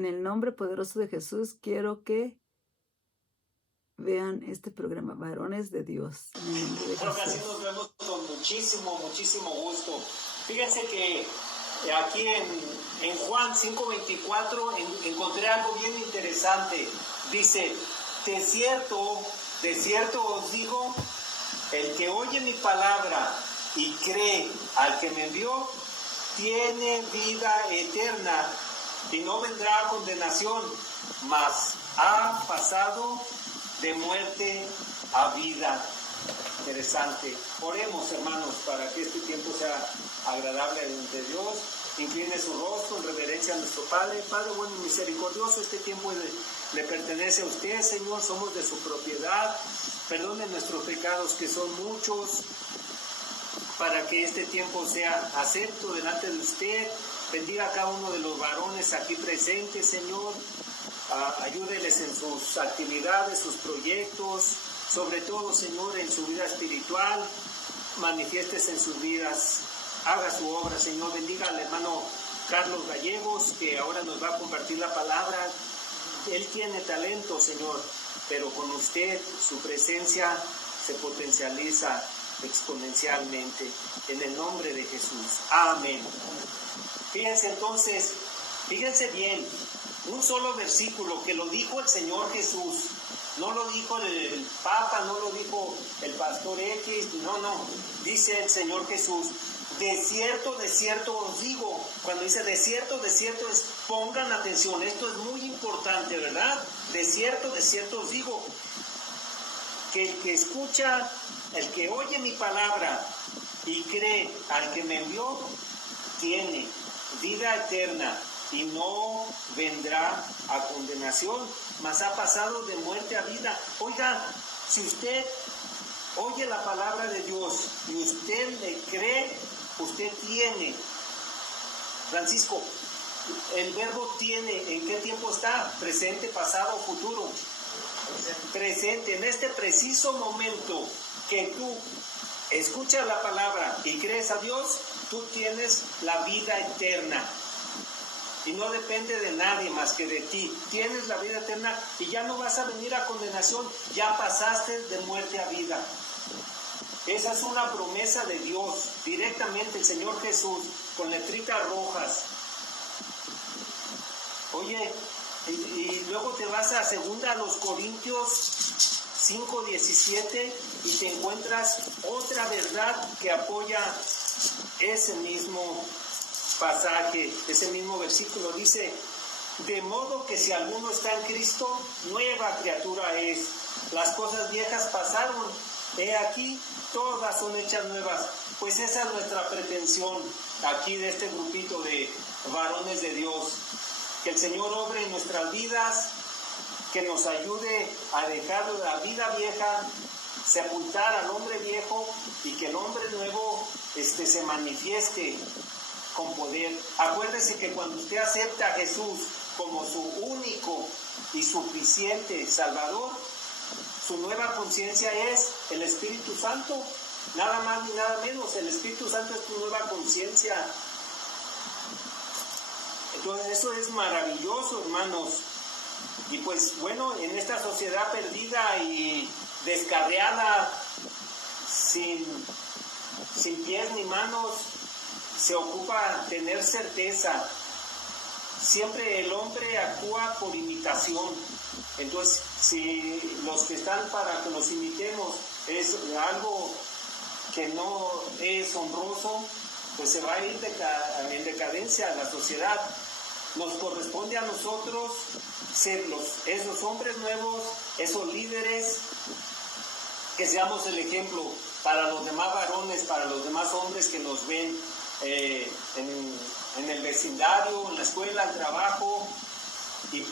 En el nombre poderoso de Jesús, quiero que vean este programa, Varones de Dios, en el nombre de Creo que así Jesús. nos vemos con muchísimo gusto. Fíjense que aquí en Juan 5:24 encontré algo bien interesante. Dice, de cierto os digo, el que oye mi palabra y cree al que me envió, tiene vida eterna y no vendrá a condenación, mas ha pasado de muerte a vida. Interesante. Oremos, hermanos, para que este tiempo sea agradable ante Dios. Incline su rostro en reverencia a nuestro Padre. Padre bueno y misericordioso, este tiempo le pertenece a usted, Señor. Somos de su propiedad. Perdone nuestros pecados, que son muchos, para que este tiempo sea acepto delante de usted. Bendiga a cada uno de los varones aquí presentes, Señor. Ayúdeles en sus actividades, sus proyectos, sobre todo, Señor, en su vida espiritual. Manifiéstese en sus vidas, haga su obra, Señor. Bendiga al hermano Carlos Gallegos, que ahora nos va a compartir la palabra. Él tiene talento, Señor, pero con usted su presencia se potencializa exponencialmente. En el nombre de Jesús. Amén. Fíjense entonces, fíjense bien, un solo versículo que lo dijo el Señor Jesús. No lo dijo el Papa, no lo dijo el pastor X, no. Dice el Señor Jesús, de cierto os digo. Cuando dice de cierto es, pongan atención, esto es muy importante, ¿verdad? De cierto os digo, que el que escucha, el que oye mi palabra y cree al que me envió, tiene vida eterna y no vendrá a condenación, mas ha pasado de muerte a vida. Oiga, si usted oye la palabra de Dios y usted le cree, usted tiene. Francisco, el verbo tiene, ¿en qué tiempo está? Presente, pasado, futuro. Presente. En este preciso momento que tú escuchas la palabra y crees a Dios, tú tienes la vida eterna. Y no depende de nadie más que de ti. Tienes la vida eterna y ya no vas a venir a condenación. Ya pasaste de muerte a vida. Esa es una promesa de Dios. Directamente el Señor Jesús, con letritas rojas. Oye, y luego te vas a 2 Corintios 5:17 y te encuentras otra verdad que apoya ese mismo pasaje, ese mismo versículo. Dice, de modo que si alguno está en Cristo, nueva criatura es. Las cosas viejas pasaron, he aquí, todas son hechas nuevas. Pues esa es nuestra pretensión aquí de este grupito de varones de Dios. Que el Señor obre en nuestras vidas, que nos ayude a dejar la vida vieja, sepultar al hombre viejo y que el hombre nuevo se manifieste con poder. Acuérdese que cuando usted acepta a Jesús como su único y suficiente Salvador, su nueva conciencia es el Espíritu Santo. Nada más ni nada menos, el Espíritu Santo es tu nueva conciencia. Entonces eso es maravilloso, hermanos. Y pues bueno, en esta sociedad perdida y descarriada, sin pies ni manos, se ocupa tener certeza. Siempre el hombre actúa por imitación. Entonces, si los que están para que los imitemos es algo que no es honroso, pues se va a ir en decadencia la sociedad. Nos corresponde a nosotros ser esos hombres nuevos, esos líderes, que seamos el ejemplo para los demás varones, para los demás hombres que nos ven en el vecindario, en la escuela, el trabajo. Y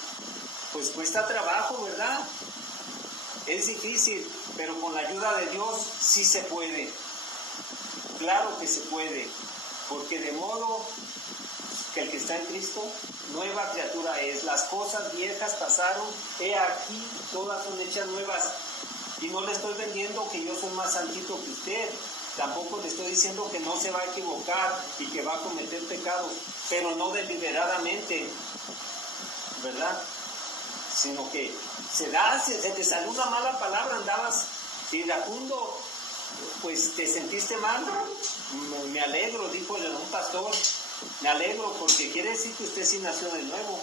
pues cuesta trabajo, ¿verdad? Es difícil, pero con la ayuda de Dios sí se puede. Claro que se puede, porque de modo que el que está en Cristo, nueva criatura es. Las cosas viejas pasaron, he aquí, todas son hechas nuevas. Y no le estoy vendiendo que yo soy más santito que usted. Tampoco le estoy diciendo que no se va a equivocar y que va a cometer pecados, pero no deliberadamente, ¿verdad? Sino que se te salió una mala palabra, andabas iracundo, pues te sentiste mal. Me alegro, dijo un pastor, me alegro porque quiere decir que usted sí nació de nuevo.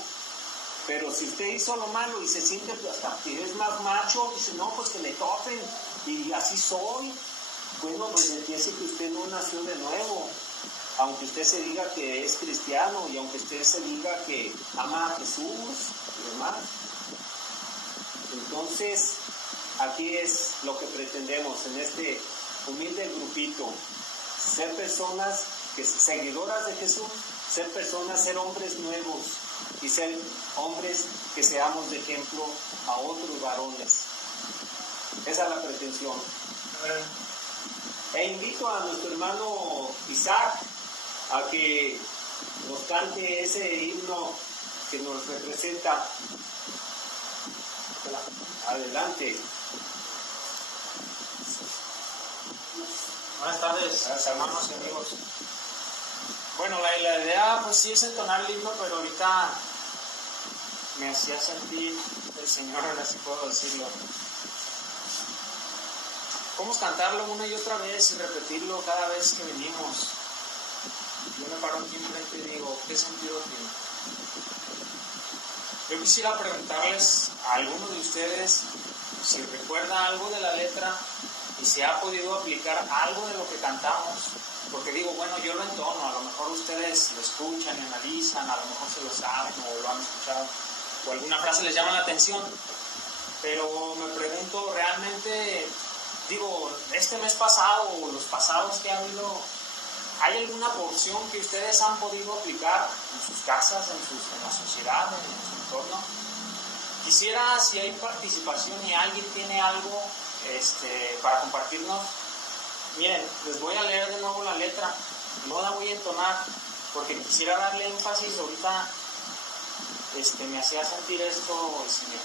Pero si usted hizo lo malo y se siente hasta que es más macho, dice, no, pues que le topen, y así soy. Bueno, pues entiende que usted no nació de nuevo. Aunque usted se diga que es cristiano y aunque usted se diga que ama a Jesús y demás. Entonces, aquí es lo que pretendemos en este humilde grupito. Ser personas seguidoras de Jesús, ser hombres nuevos y ser hombres que seamos de ejemplo a otros varones. Esa es la pretensión. E invito a nuestro hermano Isaac a que nos cante ese himno que nos representa. Adelante. Buenas tardes, hermanos y amigos. Bueno, la idea pues sí es entonar el himno, pero ahorita me hacía sentir el Señor, así puedo decirlo. Podemos cantarlo una y otra vez y repetirlo cada vez que venimos. Yo me paro aquí enfrente y digo, ¿qué sentido tiene? Yo quisiera preguntarles a alguno de ustedes si recuerda algo de la letra y si ha podido aplicar algo de lo que cantamos. Porque digo, bueno, yo lo entono, a lo mejor ustedes lo escuchan y analizan, a lo mejor se lo saben o lo han escuchado, o alguna frase les llama la atención. Pero me pregunto, realmente, digo, este mes pasado o los pasados que ha habido, ¿hay alguna porción que ustedes han podido aplicar en sus casas, en la sociedad, en su entorno? Quisiera, si hay participación y alguien tiene algo para compartirnos. Miren, les voy a leer de nuevo la letra, no la voy a entonar, porque quisiera darle énfasis. Ahorita me hacía sentir esto el Señor.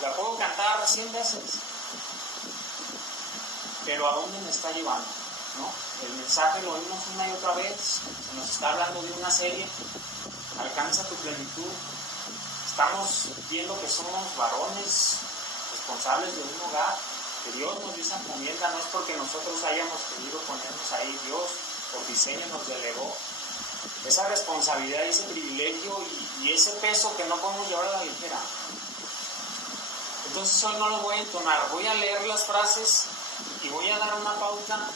La puedo cantar 100 veces, pero ¿a dónde me está llevando? ¿No? El mensaje lo oímos una y otra vez, se nos está hablando de una serie, alcanza tu plenitud. Estamos viendo que somos varones responsables de un hogar, que Dios nos dio esa encomienda, no es porque nosotros hayamos querido ponernos ahí, Dios por diseño nos delegó esa responsabilidad y ese privilegio y ese peso que no podemos llevar a la ligera. Entonces hoy no lo voy a entonar, voy a leer las frases y voy a dar una pauta,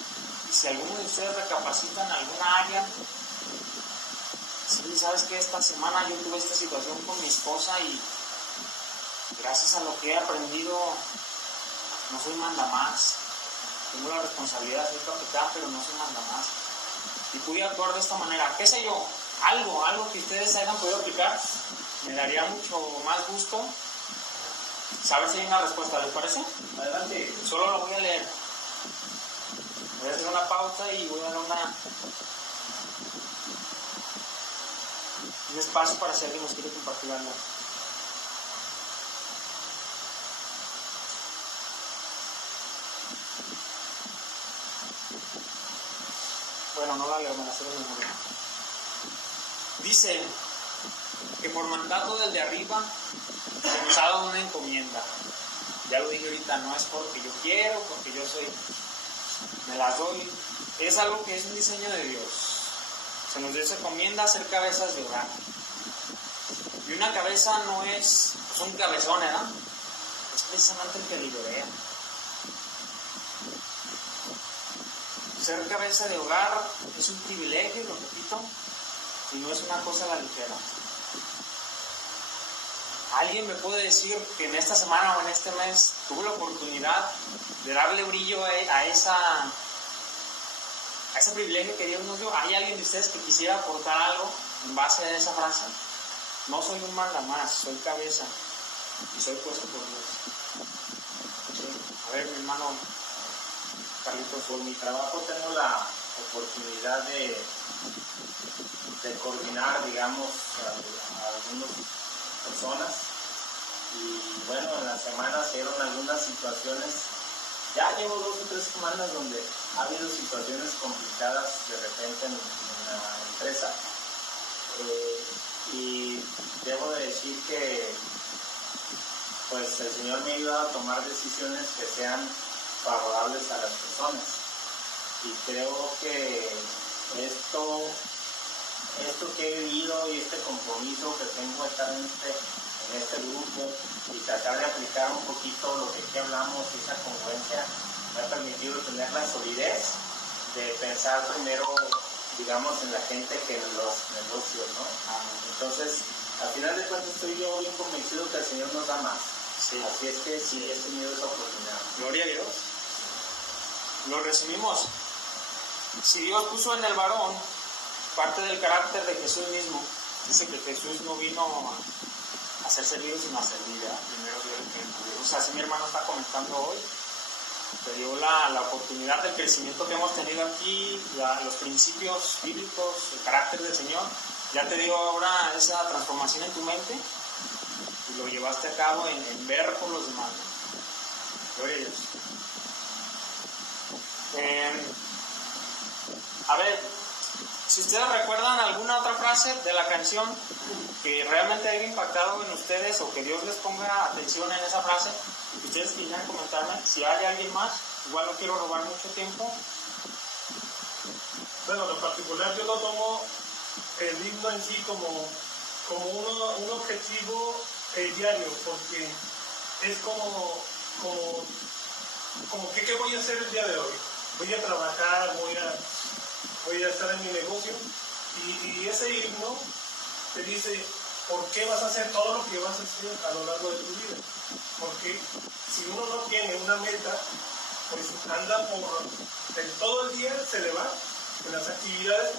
y si alguno de ustedes recapacitan en alguna área. Sí, sabes que esta semana yo tuve esta situación con mi esposa y gracias a lo que he aprendido, no soy mandamás. Tengo la responsabilidad de ser capitán, pero no soy mandamás. Y pude actuar de esta manera. ¿Qué sé yo? Algo que ustedes hayan podido aplicar. Me daría mucho más gusto saber si hay una respuesta. ¿Les parece? Adelante. Solo lo voy a leer. Voy a hacer una pausa y voy a dar un espacio para si alguien nos quiere compartir algo. Bueno, no la leo, me la sé de memoria. Dice que por mandato del de arriba se nos ha dado una encomienda. Ya lo dije ahorita, no es porque yo quiero, porque yo soy, me las doy. Es algo que es un diseño de Dios. Se nos dio esa encomienda a ser cabezas de hogar. Y una cabeza no es un cabezón, ¿verdad? Es precisamente el que liderea. Ser cabeza de hogar es un privilegio, lo repito, y no es una cosa a la ligera. ¿Alguien me puede decir que en esta semana o en este mes tuvo la oportunidad de darle brillo a ese privilegio que Dios nos dio? ¿Hay alguien de ustedes que quisiera aportar algo en base a esa frase? No soy un mandamás, soy cabeza y soy puesto por Dios. Sí. A ver, mi hermano Carlitos. Por mi trabajo tengo la oportunidad de coordinar, digamos, a algunas personas, y bueno, en la semana se dieron algunas situaciones. Ya llevo 2 o 3 semanas donde ha habido situaciones complicadas de repente en la empresa, y debo de decir que pues el Señor me ayuda a tomar decisiones que sean favorables a las personas. Y creo que esto que he vivido y este compromiso que tengo de estar en este grupo y tratar de aplicar un poquito lo que aquí hablamos, esa congruencia, me ha permitido tener la solidez de pensar primero, digamos, en la gente que en los negocios, ¿no? Entonces, al final de cuentas estoy yo bien convencido que el Señor nos da más. Sí. Así es que sí he tenido esa oportunidad. Gloria a Dios. Lo resumimos. Si Dios puso en el varón parte del carácter de Jesús mismo, dice que Jesús no vino a ser servido sino a servir, ¿verdad? Primero dio el ejemplo. O sea, si mi hermano está comentando hoy, te dio la oportunidad del crecimiento que hemos tenido aquí, los principios bíblicos, el carácter del Señor, ya te dio ahora esa transformación en tu mente y lo llevaste a cabo en ver por los demás, ¿no? Gloria a Dios. A ver, si ustedes recuerdan alguna otra frase de la canción que realmente haya impactado en ustedes o que Dios les ponga atención en esa frase, y que ustedes quieran comentarme, si hay alguien más, igual no quiero robar mucho tiempo. Bueno, en lo particular yo lo tomo el himno en sí como un objetivo diario, porque es como que ¿qué voy a hacer el día de hoy? Voy a trabajar, voy a estar en mi negocio, y ese himno te dice por qué vas a hacer todo lo que vas a hacer a lo largo de tu vida. Porque si uno no tiene una meta, pues anda todo el día, se le va en las actividades,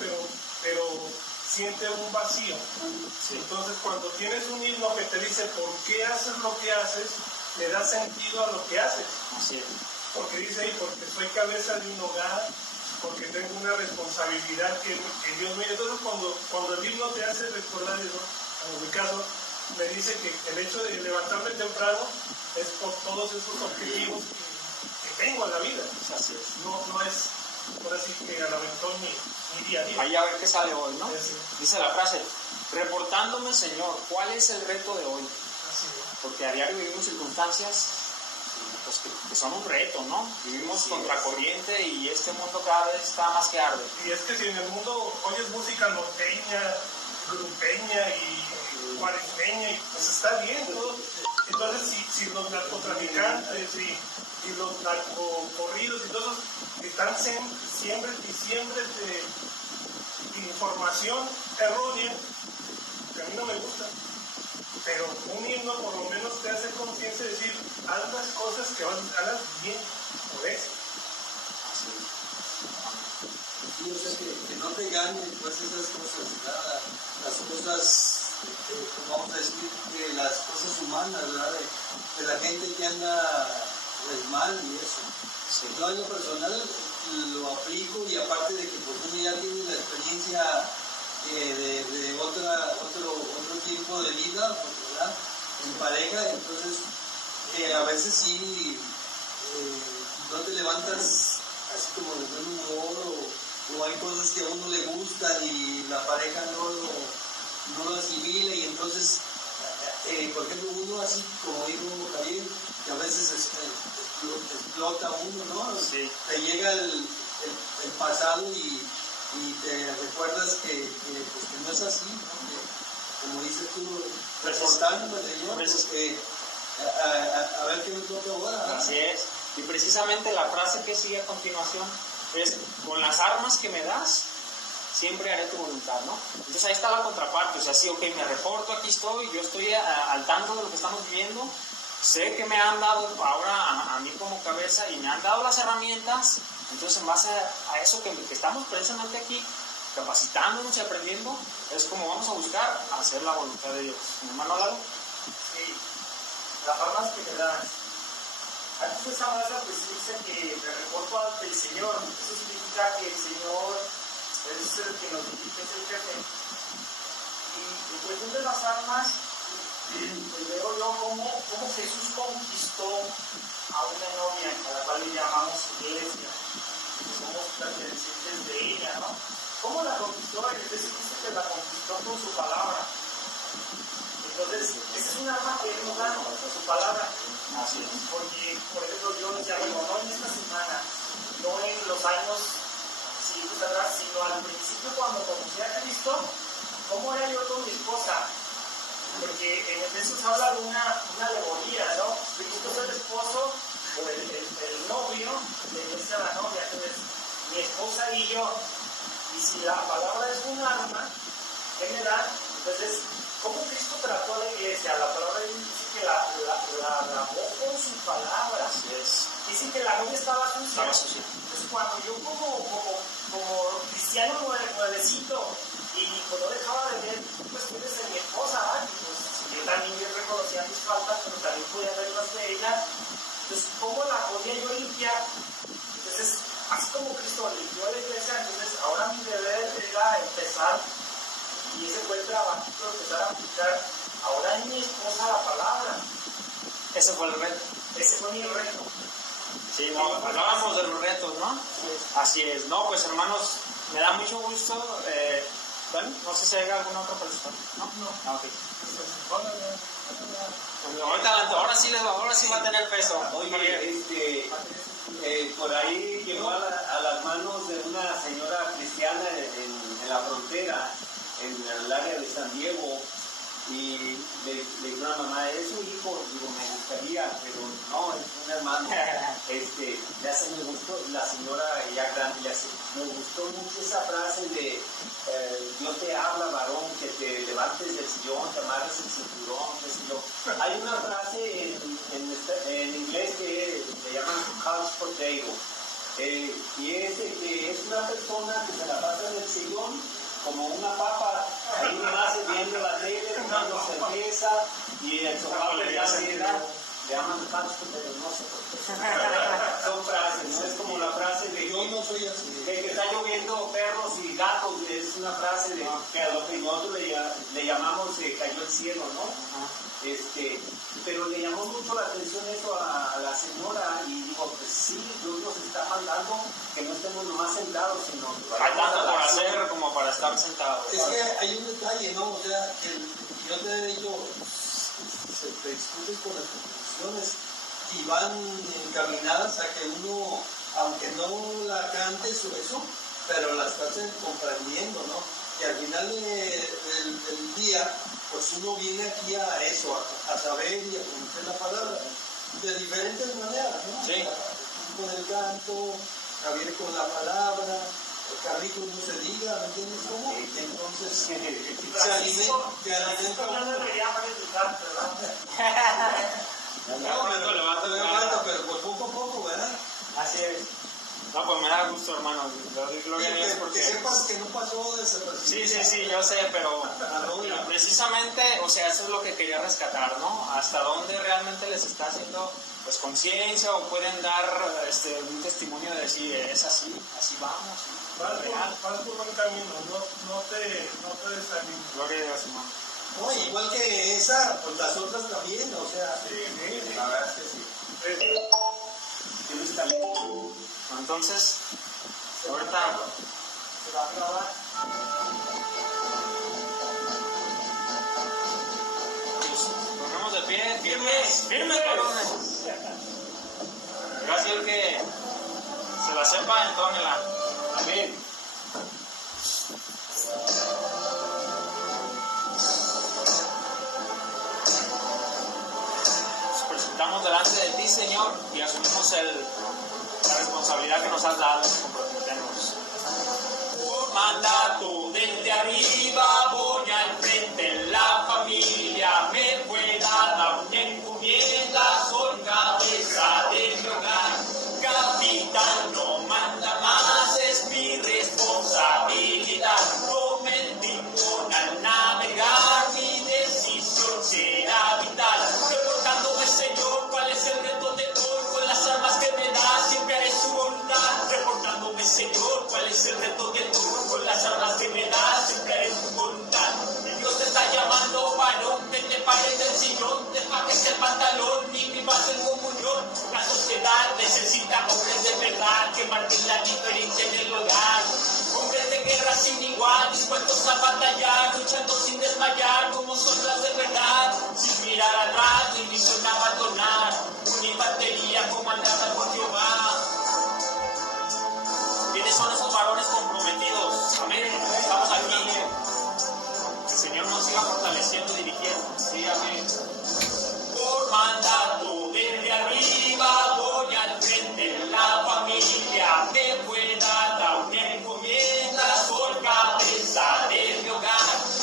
pero siente un vacío. Sí. Entonces, cuando tienes un himno que te dice por qué haces lo que haces, le da sentido a lo que haces. Así es. Porque dice ahí, porque soy cabeza de un hogar, porque tengo una responsabilidad que Dios me dio. Entonces, cuando el himno te hace recordar eso, en mi caso, me dice que el hecho de levantarme temprano es por todos esos objetivos que tengo en la vida. Así es. No es, por así que al aventón mi día a día. Ahí a ver qué sale hoy, ¿no? Así, Dice la frase, reportándome, Señor, ¿cuál es el reto de hoy? así. Porque a diario vivimos circunstancias pues, que son un reto, ¿no? Vivimos contracorriente y este mundo cada vez está más que arde. Y es que si en el mundo oyes música norteña, grupeña y cuaresmeña, pues está bien, ¿no? Entonces, si los narcotraficantes y los narcocorridos y todos están siempre de información errónea, que a mí no me gusta, pero un himno por lo menos te hace conciencia de decir, haz las cosas que hagas bien por eso. Sí, o sea, que no te ganen pues esas cosas, ¿verdad? Las cosas, vamos a decir, que las cosas humanas, ¿verdad? De la gente que anda pues, mal y eso. Sí. Yo en lo personal lo aplico, y aparte de que pues, uno ya tiene la experiencia de otro tipo de vida, pues, ¿verdad? En pareja, entonces a veces sí no te levantas así como de buen humor, o hay cosas que a uno le gustan y la pareja no lo asimila, y entonces por ejemplo uno así como dijo Javier, que a veces explota uno, ¿no? Sí. Te llega el pasado y te recuerdas que no es así, ¿no? Que, como dices tú, reportándome, Señor, porque a ver qué me toca ahora, ¿verdad? Así es. Y precisamente la frase que sigue a continuación es, con las armas que me das, siempre haré tu voluntad, ¿no? Entonces ahí está la contraparte, o sea, sí, ok, me reporto, aquí estoy, yo estoy al tanto de lo que estamos viviendo, sé que me han dado ahora a mí como cabeza y me han dado las herramientas, entonces en base a eso que estamos precisamente aquí, capacitándonos y aprendiendo, es como vamos a buscar hacer la voluntad de Dios. ¿Mi hermano Lalo? Sí, las armas que me das. Antes de esa frase pues dice que me reporto ante el Señor. Eso significa que el Señor es el que nos dirige, es el jefe. Y en cuestión de las armas, pues veo yo cómo Jesús conquistó a una novia a la cual le llamamos iglesia, que somos pertenecientes de ella, ¿no? ¿Cómo la conquistó? Es decir, dice que la conquistó con su palabra. Entonces, ese es arma que Él nos da, su palabra. Así es. Porque, por ejemplo, yo decía, bueno, no en esta semana, no en los años siguientes atrás, sino al principio cuando conocí a Cristo, ¿cómo era yo con mi esposa? Porque en Efesios habla de una alegoría, ¿no? Cristo es el esposo o el novio, de iglesia la novia, entonces mi esposa y yo. Y si la palabra es un arma, ¿qué me da? Entonces, ¿cómo Cristo trató a la iglesia? La palabra dice que la lavó con su palabra. Así es. Dice que la novia estaba sucia. Estaba sucia. Entonces, cuando yo como cristiano nuevecito y pues no dejaba de ver cuestiones de mi esposa, ¿verdad? Y pues yo también reconocía mis faltas, pero también podía ver las de ella. Entonces, ¿cómo la podía yo limpiar? Entonces, así como Cristo limpió la iglesia, entonces ahora mi deber era empezar, y ese fue el trabajo, empezar a aplicar ahora en mi esposa la palabra. Ese fue el reto. Ese fue mi reto. Sí, no, hablábamos de los retos, ¿no? Así es. No, pues hermanos, me da mucho gusto. Bueno, no sé si hay alguna otra persona. ¿No? Ah, ok. Ahora sí va a tener peso. Oye, por ahí llegó a las manos de una señora cristiana en la frontera, en el área de San Diego, y le dijo a la mamá, es su hijo, digo, me gustaría, pero no, es un hermano. Ya se me gustó, la señora ya grande, me gustó mucho esa frase de Dios te habla, varón, que te levantes del sillón, te amarres el cinturón, qué sé yo. Hay una frase en inglés que le llaman couch potato, y es de que es una persona que se la pasa en el sillón como una papa, ahí nomás viendo la tele, tomando cerveza, y el sofá le da ansiedad. Le llaman couch potato, no sé por qué. Son frases, ¿no? Es como la frase de Yo no soy así. de que está lloviendo perros y gatos, es una frase de que a lo que nosotros le llamamos cayó el cielo, ¿no? Pero le llamó mucho la atención eso a la señora, y digo, pues sí, Dios nos está mandando que no estemos nomás sentados, sino que Hay tanto por acción. hacer como para estar sentado. Es que hay un detalle, ¿no? O sea, que yo te he dicho, te discutes con las conclusiones y van encaminadas a que uno, aunque no la cantes o eso, pero la estás comprendiendo, ¿no? Y al final del día, pues uno viene aquí a eso, a saber y a conocer la palabra de diferentes maneras, ¿no? Sí. Con el canto, Javier con la palabra, Carlitos no se diga, ¿me entiendes cómo? Entonces, se alimenta Hablando uno. de ya para explicar, ¿verdad? Levanta, pero pues poco a poco, ¿verdad? Así es. No, pues me da gusto, hermano. Le doy gloria a Dios Que porque... sepas que no pasó desapercibido. Sí, yo sé, pero precisamente, o sea, eso es lo que quería rescatar, ¿no? Hasta dónde realmente les está haciendo, pues, conciencia, o pueden dar un testimonio de decir, es así vamos, Vas por buen camino, no te desanimes. gloria a Dios, hermano. No, igual que esa, pues las otras también, o sea, Sí. La verdad es que sí. Tienes talento. Entonces, ahorita... Se va a grabar. Nos ponemos de pie, firmes, cabrones. Gracias el que se la sepa, entónela. Amén. Nos presentamos delante de ti, Señor, y asumimos la responsabilidad que nos has dado, nos comprometemos. Por mandato desde arriba voy al frente en la familia, me fue dada una encomienda, soy cabeza de mi hogar. Capitán no manda más, es mi responsabilidad. Tome el timón al navegar, mi decisión será vital. Reportándome, Señor, cuál es el reto de hoy, con las armas que me das, siempre haré su voluntad. Reportándome, Señor, cuál es el reto de hoy, con las armas que me das, siempre haré su voluntad. Dios te está llamando, varón, que te pares del sillón, te pagues el pantalón, ni vivas en comunión. La sociedad necesita hombres de verdad que marquen la diferencia en el hogar. Hombres de guerra sin igual, dispuestos a batallar, luchando sin desmayar, como sombras de verdad, sin mirar a siga fortaleciendo y dirigiendo. Sí, amén. Por mandato desde arriba voy al frente, la familia me fue dada una encomienda por cabeza de mi hogar.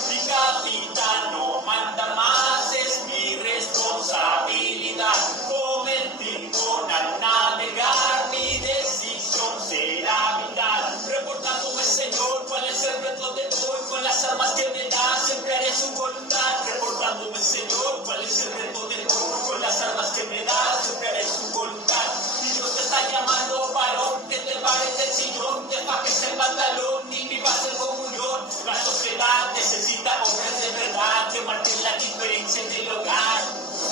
Mi capitán no manda más, es mi responsabilidad. Con el timón al navegar, mi decisión será vital. Reportándome, Señor, cuál es el reto de hoy, con las armas que me da, siempre haré su voluntad. Reportándome, Señor, cuál es el reto de hoy, con las armas que me da, siempre haré su voluntad. Y Dios te está llamando, varón, que te pares del sillón, te bajes el pantalón y vivas en comunión. La sociedad necesita hombres de verdad que marquen la diferencia en el hogar.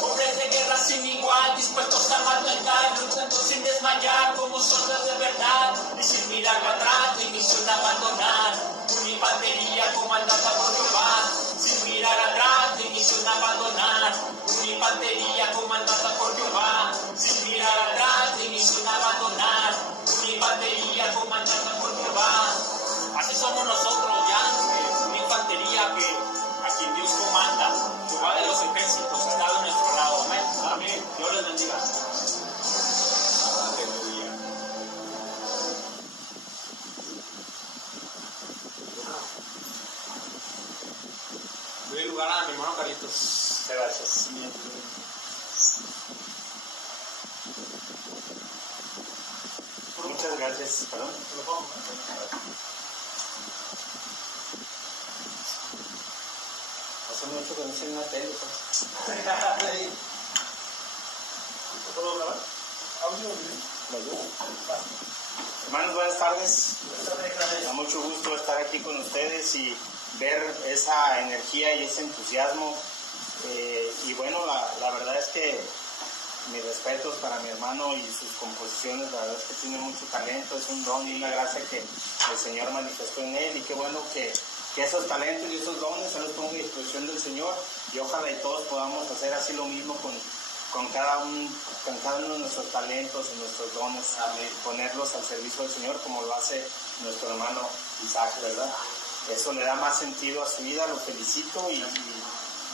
Hombres de guerra sin igual, dispuestos a matar, luchando sin desmayar, como soldados de verdad, y sin mirar atrás, ni misión abandonar. Una infantería comandada por Jehová, sin mirar atrás, ni misión abandonar. Una infantería comandada por Jehová, sin mirar atrás, ni misión abandonar. Una infantería comandada por Jehová. Así somos nosotros ya, una infantería a quien Dios comanda. Jehová de los ejércitos está de nuestro lado. Amén. Amén. Dios les bendiga. Aleluya. Doy lugar a mi hermano Carlitos. Gracias. Muchas gracias. Perdón. Hace mucho que no estoy en la tele. ¿Puedo grabar? ¿Audio o video? Hermanos, buenas tardes. Me da mucho gusto estar aquí con ustedes y ver esa energía y ese entusiasmo. Y bueno, la verdad es que mis respetos para mi hermano y sus composiciones. La verdad es que tiene mucho talento, es un don y una gracia que el Señor manifestó en él. Y qué bueno que esos talentos y esos dones se los ponga a disposición del Señor, y ojalá y todos podamos hacer así lo mismo con cada uno de nuestros talentos y nuestros dones, ponerlos al servicio del Señor como lo hace nuestro hermano Isaac, ¿verdad? Eso le da más sentido a su vida, lo felicito y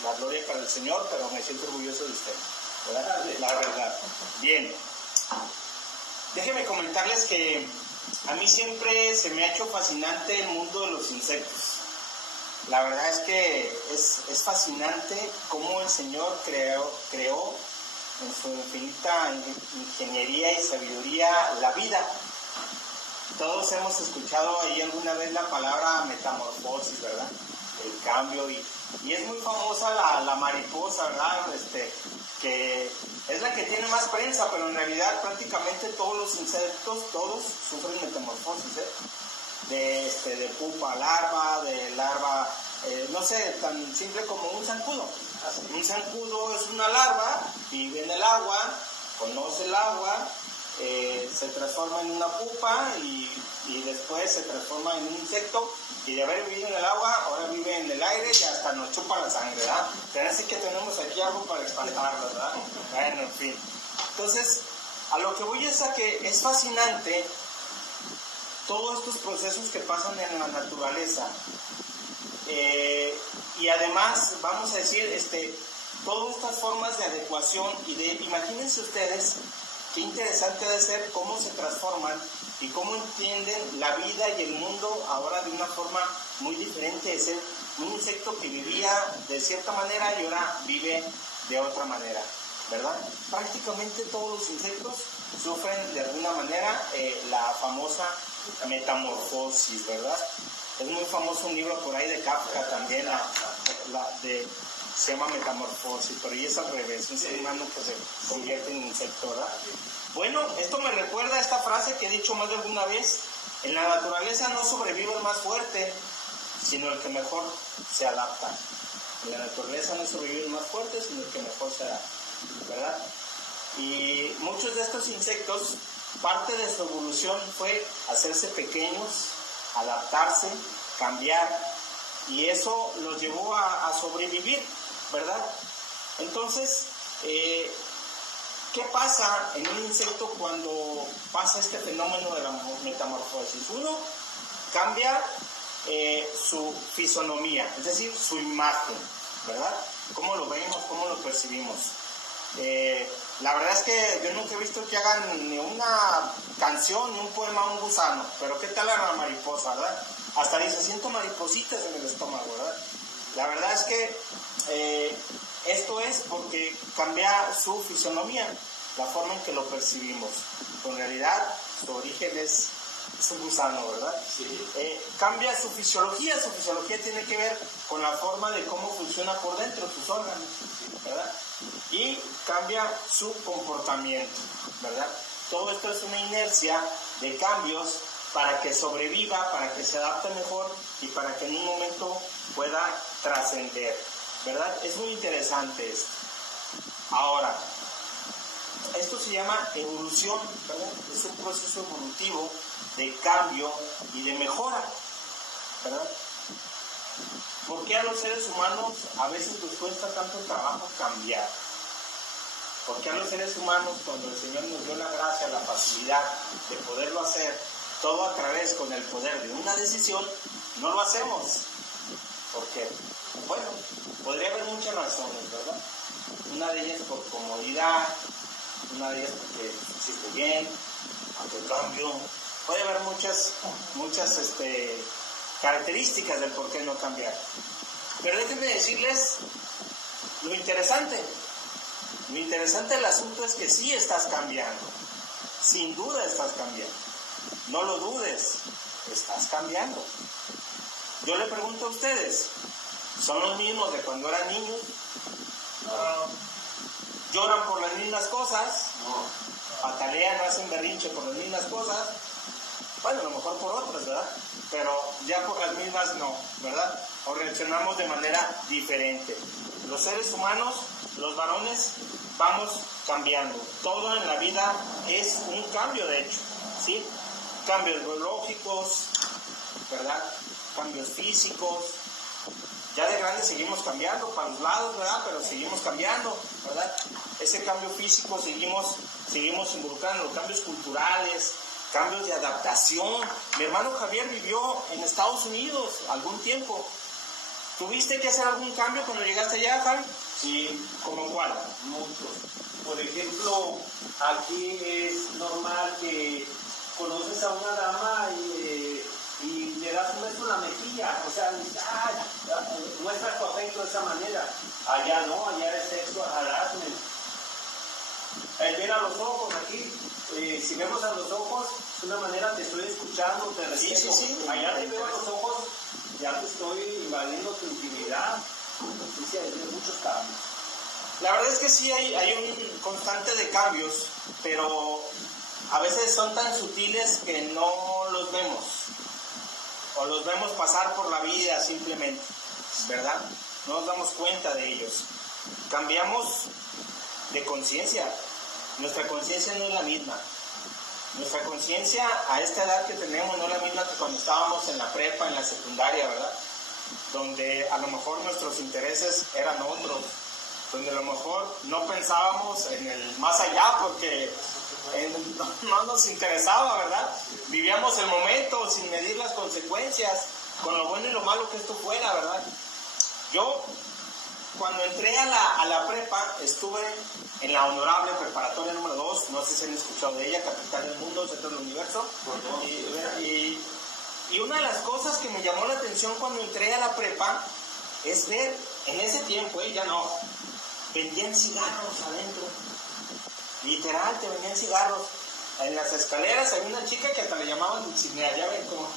la gloria para el Señor, pero me siento orgulloso de usted, ¿verdad? La verdad. Bien, déjenme comentarles que a mí siempre se me ha hecho fascinante el mundo de los insectos. La verdad es que es fascinante cómo el Señor creó en su infinita ingeniería y sabiduría la vida. Todos hemos escuchado ahí alguna vez la palabra metamorfosis, ¿verdad? El cambio, y es muy famosa la mariposa, ¿verdad? Que es la que tiene más prensa, pero en realidad prácticamente todos los insectos, todos sufren metamorfosis, ¿eh? De pupa a larva, de larva, no sé, tan simple como un zancudo. Un zancudo es una larva, vive en el agua, conoce el agua, se transforma en una pupa y después se transforma en un insecto, y de haber vivido en el agua, ahora vive en el aire y hasta nos chupa la sangre, ¿verdad? Así que tenemos aquí algo para espantarlo, ¿verdad? Bueno, en fin. Entonces, a lo que voy es a que es fascinante todos estos procesos que pasan en la naturaleza, y además, vamos a decir, todas estas formas de adecuación imagínense ustedes qué interesante ha de ser cómo se transforman y cómo entienden la vida y el mundo ahora de una forma muy diferente, de ser un insecto que vivía de cierta manera y ahora vive de otra manera, ¿verdad? Prácticamente todos los insectos sufren de alguna manera la famosa metamorfosis, ¿verdad? Es muy famoso un libro por ahí de Kafka también, se llama Metamorfosis, pero y es al revés, un ser humano que se convierte en insecto, ¿verdad? Bueno, esto me recuerda a esta frase que he dicho más de alguna vez: en la naturaleza no sobrevive el más fuerte, sino el que mejor se adapta. En la naturaleza no sobrevive el más fuerte, sino el que mejor se adapta, ¿verdad? Y muchos de estos insectos, parte de su evolución fue hacerse pequeños, adaptarse, cambiar, y eso los llevó a sobrevivir, ¿verdad? Entonces, ¿qué pasa en un insecto cuando pasa este fenómeno de la metamorfosis? Uno, cambia su fisonomía, es decir, su imagen, ¿verdad? ¿Cómo lo vemos? ¿Cómo lo percibimos? La verdad es que yo nunca he visto que hagan ni una canción ni un poema a un gusano, pero ¿qué tal a la mariposa, verdad? Hasta dice, siento maripositas en el estómago, ¿verdad? La verdad es que esto es porque cambia su fisonomía, la forma en que lo percibimos. En realidad, su origen es un gusano, ¿verdad? Sí. Cambia su fisiología tiene que ver con la forma de cómo funciona por dentro sus órganos, ¿verdad? Y cambia su comportamiento, ¿verdad? Todo esto es una inercia de cambios para que sobreviva, para que se adapte mejor y para que en un momento pueda trascender, ¿verdad? Es muy interesante esto. Ahora, esto se llama evolución, ¿verdad? Es un proceso evolutivo de cambio y de mejora, ¿verdad? ¿Por qué a los seres humanos a veces nos cuesta tanto trabajo cambiar? ¿Por qué a los seres humanos, cuando el Señor nos dio la gracia, la facilidad de poderlo hacer, todo a través con el poder de una decisión, no lo hacemos? ¿Por qué? Bueno, podría haber muchas razones, ¿verdad? Una de ellas por comodidad, una de ellas porque existe bien, aunque cambio. Puede haber muchas características del por qué no cambiar. Pero déjenme decirles lo interesante. Lo interesante del asunto es que sí estás cambiando. Sin duda estás cambiando. No lo dudes, estás cambiando. Yo le pregunto a ustedes, ¿son los mismos de cuando eran niños? ¿Lloran por las mismas cosas? ¿Patalean, hacen berrinche por las mismas cosas? Bueno, a lo mejor por otras, ¿verdad? Pero ya por las mismas no, ¿verdad? O reaccionamos de manera diferente. Los seres humanos, los varones, vamos cambiando. Todo en la vida es un cambio, de hecho, ¿sí? Cambios biológicos, ¿verdad? Cambios físicos. Ya de grandes seguimos cambiando para los lados, ¿verdad? Pero seguimos cambiando, ¿verdad? Ese cambio físico seguimos involucrando, cambios culturales, cambios de adaptación. Mi hermano Javier vivió en Estados Unidos algún tiempo. ¿Tuviste que hacer algún cambio cuando llegaste allá, Javi? Sí. ¿Cómo cuál? Muchos. Por ejemplo, aquí es normal que conoces a una dama y le das un beso en la mejilla, o sea, muestras tu afecto de esa manera. Allá no, allá es sexual harassment. El ver a los ojos aquí, si vemos a los ojos, de una manera te estoy escuchando, te respeto. Sí. Allá te veo a los ojos, ya te estoy invadiendo tu intimidad. Sí, hay muchos cambios. La verdad es que sí hay un constante de cambios, pero a veces son tan sutiles que no los vemos. O los vemos pasar por la vida simplemente, ¿verdad? No nos damos cuenta de ellos. Cambiamos de conciencia. Nuestra conciencia no es la misma. Nuestra conciencia a esta edad que tenemos no es la misma que cuando estábamos en la prepa, en la secundaria, ¿verdad? Donde a lo mejor nuestros intereses eran otros, donde a lo mejor no pensábamos en el más allá porque no nos interesaba, ¿verdad? Vivíamos el momento sin medir las consecuencias, con lo bueno y lo malo que esto fuera, ¿verdad? Yo, cuando entré a la prepa, estuve en la honorable preparatoria número 2, no sé si han escuchado de ella, Capital del Mundo, Centro del Universo, y una de las cosas que me llamó la atención cuando entré a la prepa es ver, en ese tiempo, ya no, vendían cigarros adentro, literal, te vendían cigarros. En las escaleras había una chica que hasta le llamaban Dulcinea, ya ven cómo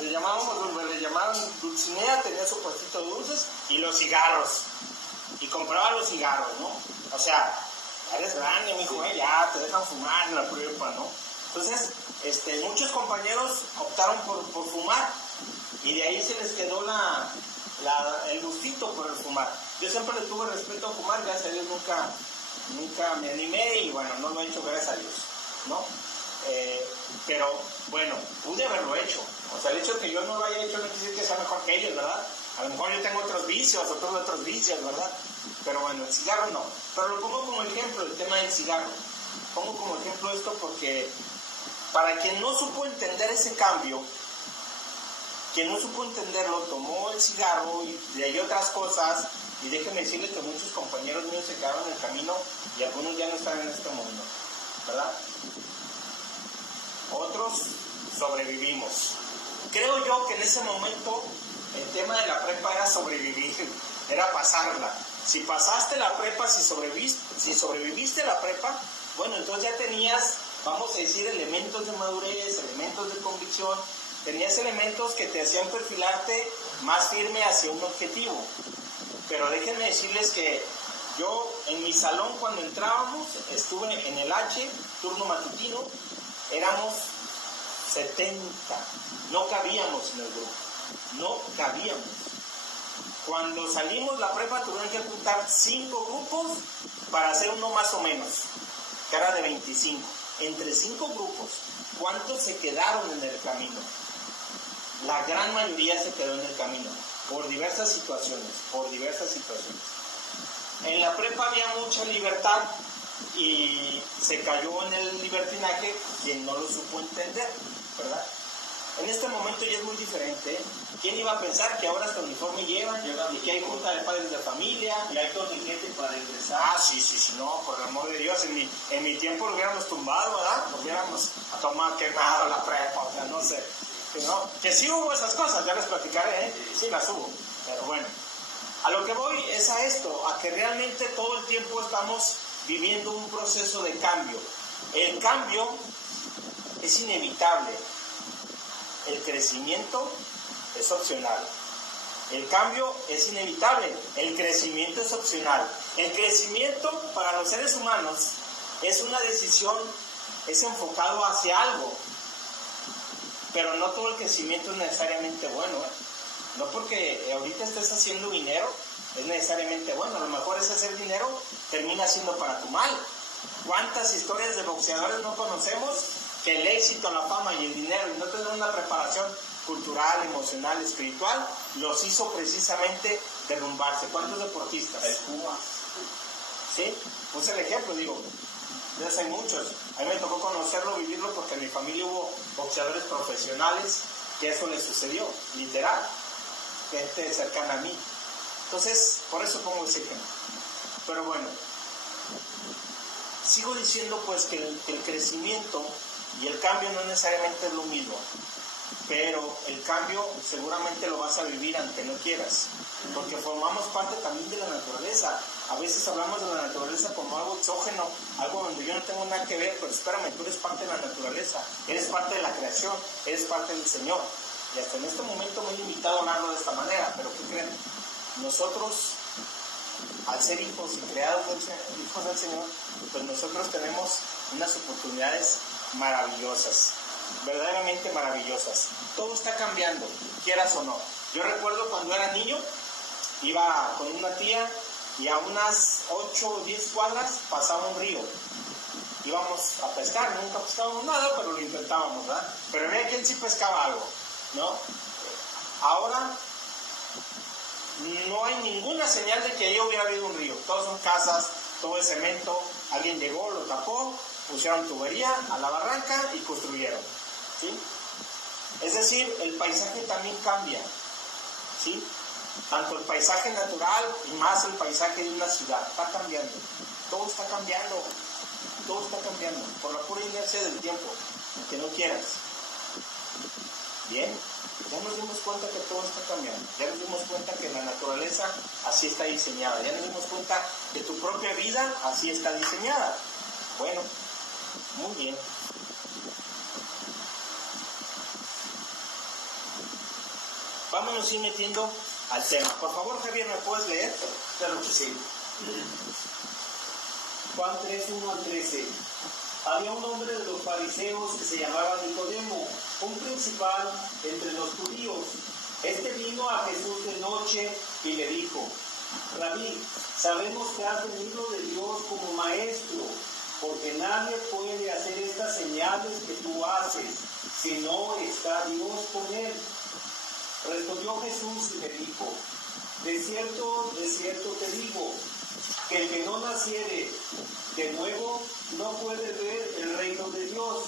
le llamaban Dulcinea, tenía su puestito de dulces y los cigarros, y compraba los cigarros, ¿no? O sea, ya eres grande, mijo, ya te dejan fumar en la prepa, ¿no? Entonces, muchos compañeros optaron por fumar y de ahí se les quedó el gustito por el fumar. Yo siempre le tuve respeto a fumar, gracias a Dios nunca me animé y bueno, no lo he hecho, gracias a Dios, ¿no? Pero bueno, pude haberlo hecho. O sea, el hecho de que yo no lo haya hecho no quiere decir que sea mejor que ellos, ¿verdad? A lo mejor yo tengo otros vicios, ¿verdad? Pero bueno, el cigarro no. Pero lo pongo como ejemplo, el tema del cigarro. Pongo como ejemplo esto porque para quien no supo entender ese cambio, quien no supo entenderlo tomó el cigarro y leyó otras cosas, y déjenme decirles que muchos compañeros míos se quedaron en el camino y algunos ya no están en este mundo, ¿verdad? Otros sobrevivimos. Creo yo que en ese momento el tema de la prepa era sobrevivir, era pasarla. Si pasaste la prepa, si sobreviviste la prepa, bueno, entonces ya tenías, vamos a decir, elementos de madurez, elementos de convicción, tenías elementos que te hacían perfilarte más firme hacia un objetivo. Pero déjenme decirles que yo en mi salón cuando entrábamos, estuve en el H, turno matutino, éramos 70, no cabíamos en el grupo, no cabíamos. Cuando salimos la prepa tuvieron que juntar 5 grupos para hacer uno más o menos, que era de 25. Entre 5 grupos, ¿cuántos se quedaron en el camino? La gran mayoría se quedó en el camino, por diversas situaciones. En la prepa había mucha libertad y se cayó en el libertinaje quien no lo supo entender, ¿verdad? En este momento ya es muy diferente. ¿Quién iba a pensar que ahora hasta uniforme llevan y que hay junta de padres de familia? Y hay torniquete para ingresar. Ah, sí, no, por el amor de Dios, en mi tiempo lo hubiéramos tumbado, ¿verdad? Lo hubiéramos quemado la prepa, o sea, no sé. ¿No? Que sí hubo esas cosas, ya les platicaré, ¿eh? Sí las hubo, pero bueno. A lo que voy es a esto, a que realmente todo el tiempo estamos viviendo un proceso de cambio. El cambio es inevitable. El crecimiento es opcional. El cambio es inevitable. El crecimiento es opcional. El crecimiento para los seres humanos es una decisión, es enfocado hacia algo. Pero no todo el crecimiento es necesariamente bueno, ¿eh? No porque ahorita estés haciendo dinero es necesariamente bueno. A lo mejor ese hacer dinero termina siendo para tu mal. ¿Cuántas historias de boxeadores no conocemos que el éxito, la fama y el dinero y no tener una preparación cultural, emocional, espiritual los hizo precisamente derrumbarse? ¿Cuántos deportistas? El Cuba. ¿Sí? Puse el ejemplo, digo, ya hay muchos. A mí me tocó conocerlo, vivirlo, porque en mi familia hubo boxeadores profesionales que eso les sucedió, literal, gente cercana a mí. Entonces, por eso pongo ese ejemplo. Pero bueno, sigo diciendo pues que el crecimiento y el cambio no necesariamente es lo mismo, pero el cambio seguramente lo vas a vivir aunque no quieras, porque formamos parte también de la naturaleza. A veces hablamos de la naturaleza como algo exógeno, algo donde yo no tengo nada que ver, pero espérame, tú eres parte de la naturaleza, eres parte de la creación, eres parte del Señor. Y hasta en este momento me he limitado a hablarlo de esta manera, pero ¿qué creen? Nosotros, al ser hijos y creados hijos del Señor, pues nosotros tenemos unas oportunidades maravillosas, verdaderamente maravillosas. Todo está cambiando, quieras o no. Yo recuerdo cuando era niño, iba con una tía y a unas 8 o 10 cuadras pasaba un río. Íbamos a pescar, nunca pescábamos nada, pero lo intentábamos, ¿verdad? Pero había quien sí pescaba algo, ¿no? Ahora no hay ninguna señal de que ahí hubiera habido un río. Todos son casas, todo es cemento. Alguien llegó, lo tapó, pusieron tubería a la barranca y construyeron, ¿sí? Es decir, el paisaje también cambia, ¿sí? Tanto el paisaje natural y más el paisaje de una ciudad está cambiando. Todo está cambiando por la pura inercia del tiempo, aunque no quieras. Bien, ya nos dimos cuenta que todo está cambiando, ya nos dimos cuenta que la naturaleza así está diseñada, ya nos dimos cuenta que tu propia vida así está diseñada. Bueno, muy bien. Vámonos a ir metiendo al tema. Por favor, Javier, ¿me puedes leer? Claro que sí. Juan 3, 1 al 13. Había un hombre de los fariseos que se llamaba Nicodemo, un principal entre los judíos. Este vino a Jesús de noche y le dijo: Rabí, sabemos que has venido de Dios como maestro, porque nadie puede hacer estas señales que tú haces, si no está Dios con él. Respondió Jesús y le dijo: de cierto te digo, que el que no naciere de nuevo no puede ver el reino de Dios.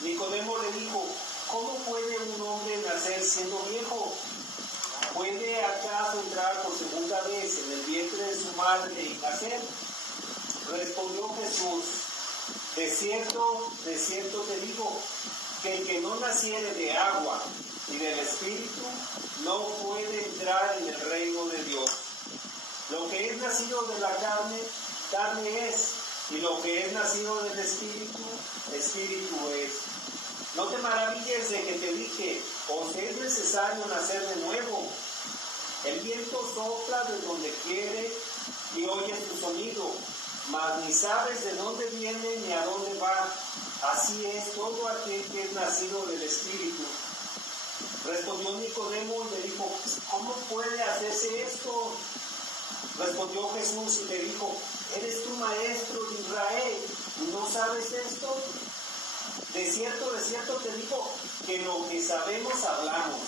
Nicodemo le dijo: ¿cómo puede un hombre nacer siendo viejo? ¿Puede acaso entrar por segunda vez en el vientre de su madre y nacer? Respondió Jesús, de cierto te digo, que el que no naciere de agua y del Espíritu no puede entrar en el reino de Dios. Lo que es nacido de la carne, carne es, y lo que es nacido del Espíritu, Espíritu es. No te maravilles de que te dije, os es necesario nacer de nuevo. El viento sopla de donde quiere y oyes su sonido, mas ni sabes de dónde viene ni a dónde va. Así es todo aquel que es nacido del Espíritu. Respondió Nicodemo y le dijo, ¿cómo puede hacerse esto? Respondió Jesús y le dijo, ¿eres tú maestro de Israel y no sabes esto? De cierto te digo que lo que sabemos hablamos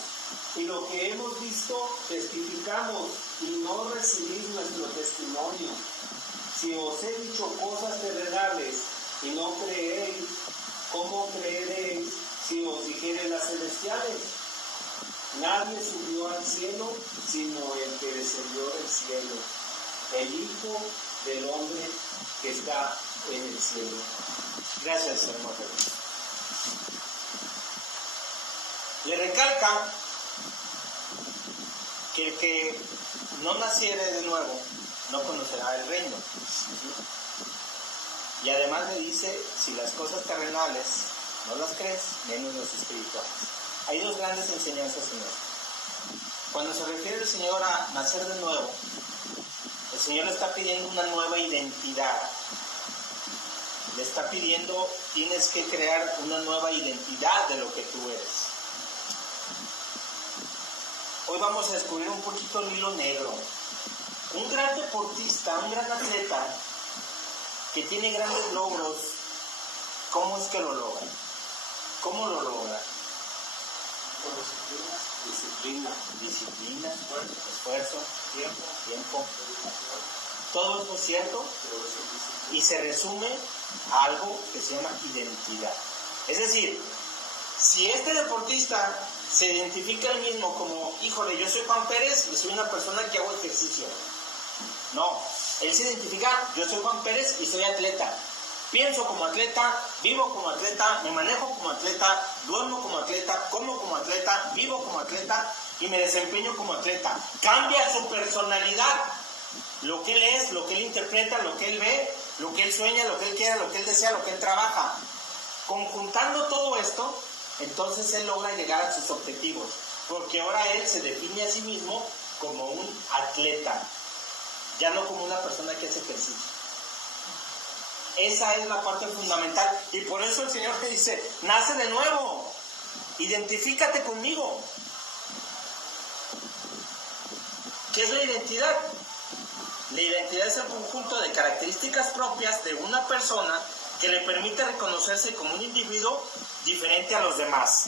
y lo que hemos visto testificamos y no recibís nuestro testimonio. Si os he dicho cosas terrenales y no creéis, ¿cómo creeréis si os dijere las celestiales? Nadie subió al cielo sino el que descendió del cielo, el Hijo del Hombre que está en el cielo. Gracias, hermano. Le recalca que el que no naciere de nuevo no conocerá el reino. Y además le dice, si las cosas terrenales no las crees, menos las espirituales. Hay dos grandes enseñanzas en esto. Cuando se refiere el Señor a nacer de nuevo, el Señor le está pidiendo una nueva identidad. Le está pidiendo, tienes que crear una nueva identidad de lo que tú eres. Hoy vamos a descubrir un poquito el hilo negro. Un gran deportista, un gran atleta que tiene grandes logros, ¿cómo es que lo logra? ¿Cómo lo logra? Disciplina, esfuerzo, tiempo. Todo eso es cierto y se resume a algo que se llama identidad. Es decir, si este deportista se identifica él mismo como, híjole, yo soy Juan Pérez y soy una persona que hago ejercicio. No, él se identifica, yo soy Juan Pérez y soy atleta. Pienso como atleta, vivo como atleta, me manejo como atleta, duermo como atleta, como como atleta, vivo como atleta y me desempeño como atleta. Cambia su personalidad, lo que él es, lo que él interpreta, lo que él ve, lo que él sueña, lo que él quiere, lo que él desea, lo que él trabaja. Conjuntando todo esto, entonces él logra llegar a sus objetivos, porque ahora él se define a sí mismo como un atleta, ya no como una persona que hace ejercicio. Esa es la parte fundamental y por eso el Señor te dice, nace de nuevo, identifícate conmigo. ¿Qué es la identidad? La identidad es el conjunto de características propias de una persona que le permite reconocerse como un individuo diferente a los demás.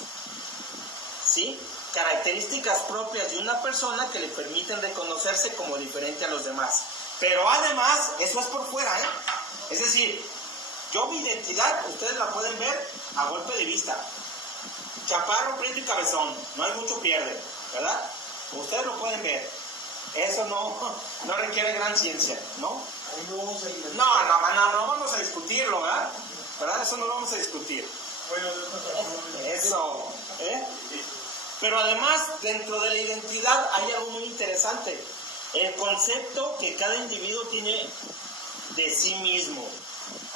¿Sí? Características propias de una persona que le permiten reconocerse como diferente a los demás. Pero además, eso es por fuera, ¿eh? Es decir, yo mi identidad, ustedes la pueden ver a golpe de vista. Chaparro, prieto y cabezón, no hay mucho pierde, ¿verdad? Ustedes lo pueden ver. Eso no requiere gran ciencia, ¿no? No vamos a discutirlo, ¿verdad? Eso no lo vamos a discutir. Eso, ¿eh? Pero además, dentro de la identidad hay algo muy interesante. El concepto que cada individuo tiene de sí mismo.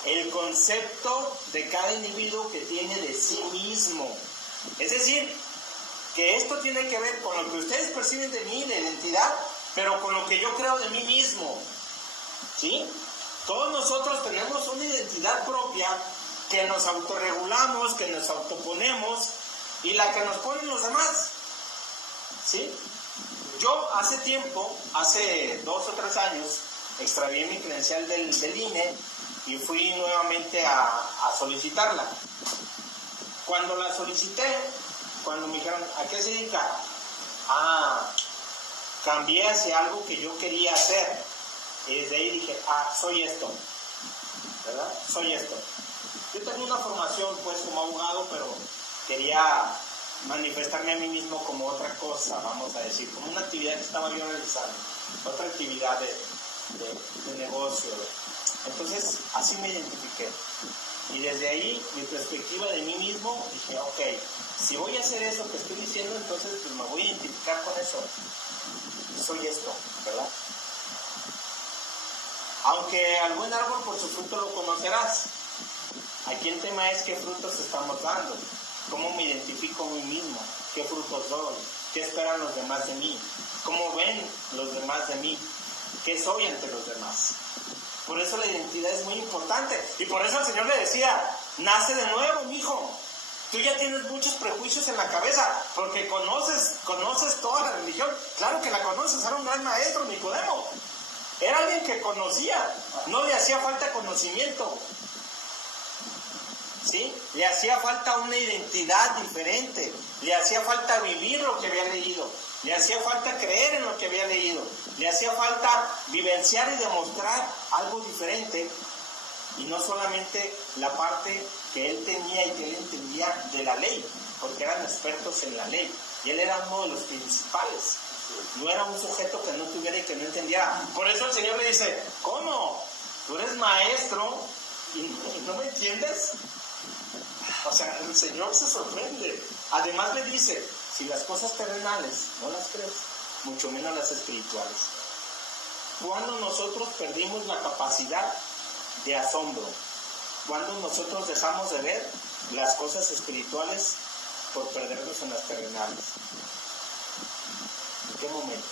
El concepto de cada individuo que tiene de sí mismo. Es decir, que esto tiene que ver con lo que ustedes perciben de mí, de identidad, pero con lo que yo creo de mí mismo. ¿Sí? Todos nosotros tenemos una identidad propia que nos autorregulamos, que nos autoponemos y la que nos ponen los demás. ¿Sí? Yo hace tiempo, hace 2 o 3 años, extravié mi credencial del INE y fui nuevamente a solicitarla. Cuando la solicité, cuando me dijeron, ¿a qué se dedica? Cambié hacia algo que yo quería hacer. Y desde ahí dije, soy esto. ¿Verdad? Soy esto. Yo tengo una formación pues como abogado, pero quería manifestarme a mí mismo como otra cosa, vamos a decir, como una actividad que estaba yo realizando, otra actividad de negocio. Entonces, así me identifiqué. Y desde ahí, mi perspectiva de mí mismo, dije, ok, si voy a hacer eso que estoy diciendo, entonces pues me voy a identificar con eso. Soy esto, ¿verdad? Aunque al buen árbol por su fruto lo conocerás. Aquí el tema es qué frutos estamos dando, cómo me identifico a mí mismo, qué frutos doy, qué esperan los demás de mí, cómo ven los demás de mí, qué soy ante los demás. Por eso la identidad es muy importante. Y por eso el Señor le decía, nace de nuevo, mijo. Tú ya tienes muchos prejuicios en la cabeza, porque conoces toda la religión. Claro que la conoces, era un gran maestro, Nicodemo. Era alguien que conocía, no le hacía falta conocimiento. ¿Sí? Le hacía falta una identidad diferente, le hacía falta vivir lo que había leído, le hacía falta creer en lo que había leído, le hacía falta vivenciar y demostrar algo diferente, y no solamente la parte que él tenía y que él entendía de la ley, porque eran expertos en la ley, y él era uno de los principales, no era un sujeto que no tuviera y que no entendiera. Por eso el Señor le dice, ¿cómo? Tú eres maestro y no me entiendes. O sea, el Señor se sorprende. Además le dice, si las cosas terrenales no las crees, mucho menos las espirituales. Cuando nosotros perdimos la capacidad de asombro, cuando nosotros dejamos de ver las cosas espirituales por perdernos en las terrenales. ¿En qué momento?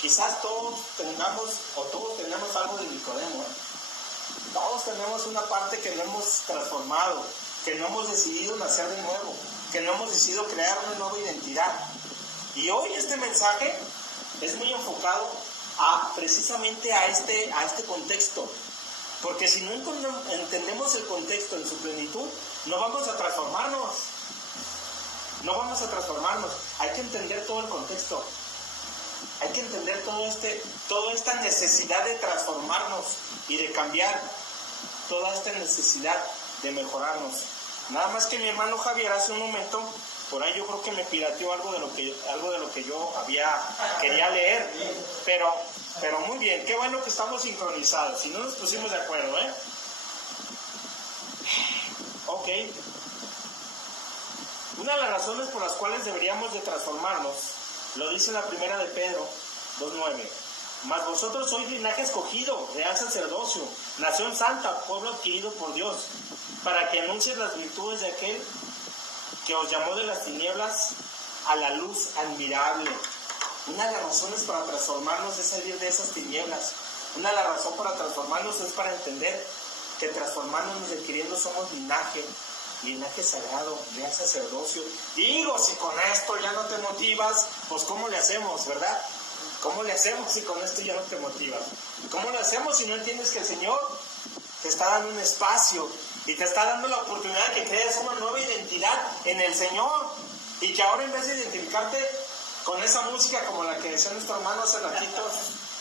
Quizás todos tenemos algo de Nicodemo, ¿eh? Todos tenemos una parte que no hemos transformado, que no hemos decidido nacer de nuevo, que no hemos decidido crear una nueva identidad. Y hoy este mensaje es muy enfocado precisamente a este contexto, porque si no entendemos el contexto en su plenitud, no vamos a transformarnos. No vamos a transformarnos. Hay que entender todo el contexto. Hay que entender toda esta necesidad de transformarnos y de cambiar, toda esta necesidad de mejorarnos. Nada más que mi hermano Javier hace un momento, por ahí yo creo que me pirateó algo de lo que yo quería leer, pero muy bien, qué bueno que estamos sincronizados, si no nos pusimos de acuerdo, ¿eh? Ok. Una de las razones por las cuales deberíamos de transformarnos, lo dice la primera de Pedro 2:9. Mas vosotros sois linaje escogido, real sacerdocio, nación santa, pueblo adquirido por Dios, para que anuncies las virtudes de aquel que os llamó de las tinieblas a la luz admirable. Una de las razones para transformarnos es salir de esas tinieblas. Una de las razones para transformarnos es para entender que transformándonos y adquiriendo somos linaje sagrado, real sacerdocio. Digo, si con esto ya no te motivas, pues ¿cómo le hacemos, verdad? ¿Cómo le hacemos si con esto ya no te motivas? ¿Cómo le hacemos si no entiendes que el Señor te está dando un espacio y te está dando la oportunidad de que crees una nueva identidad en el Señor? Y que ahora en vez de identificarte con esa música como la que decía nuestro hermano hace ratito,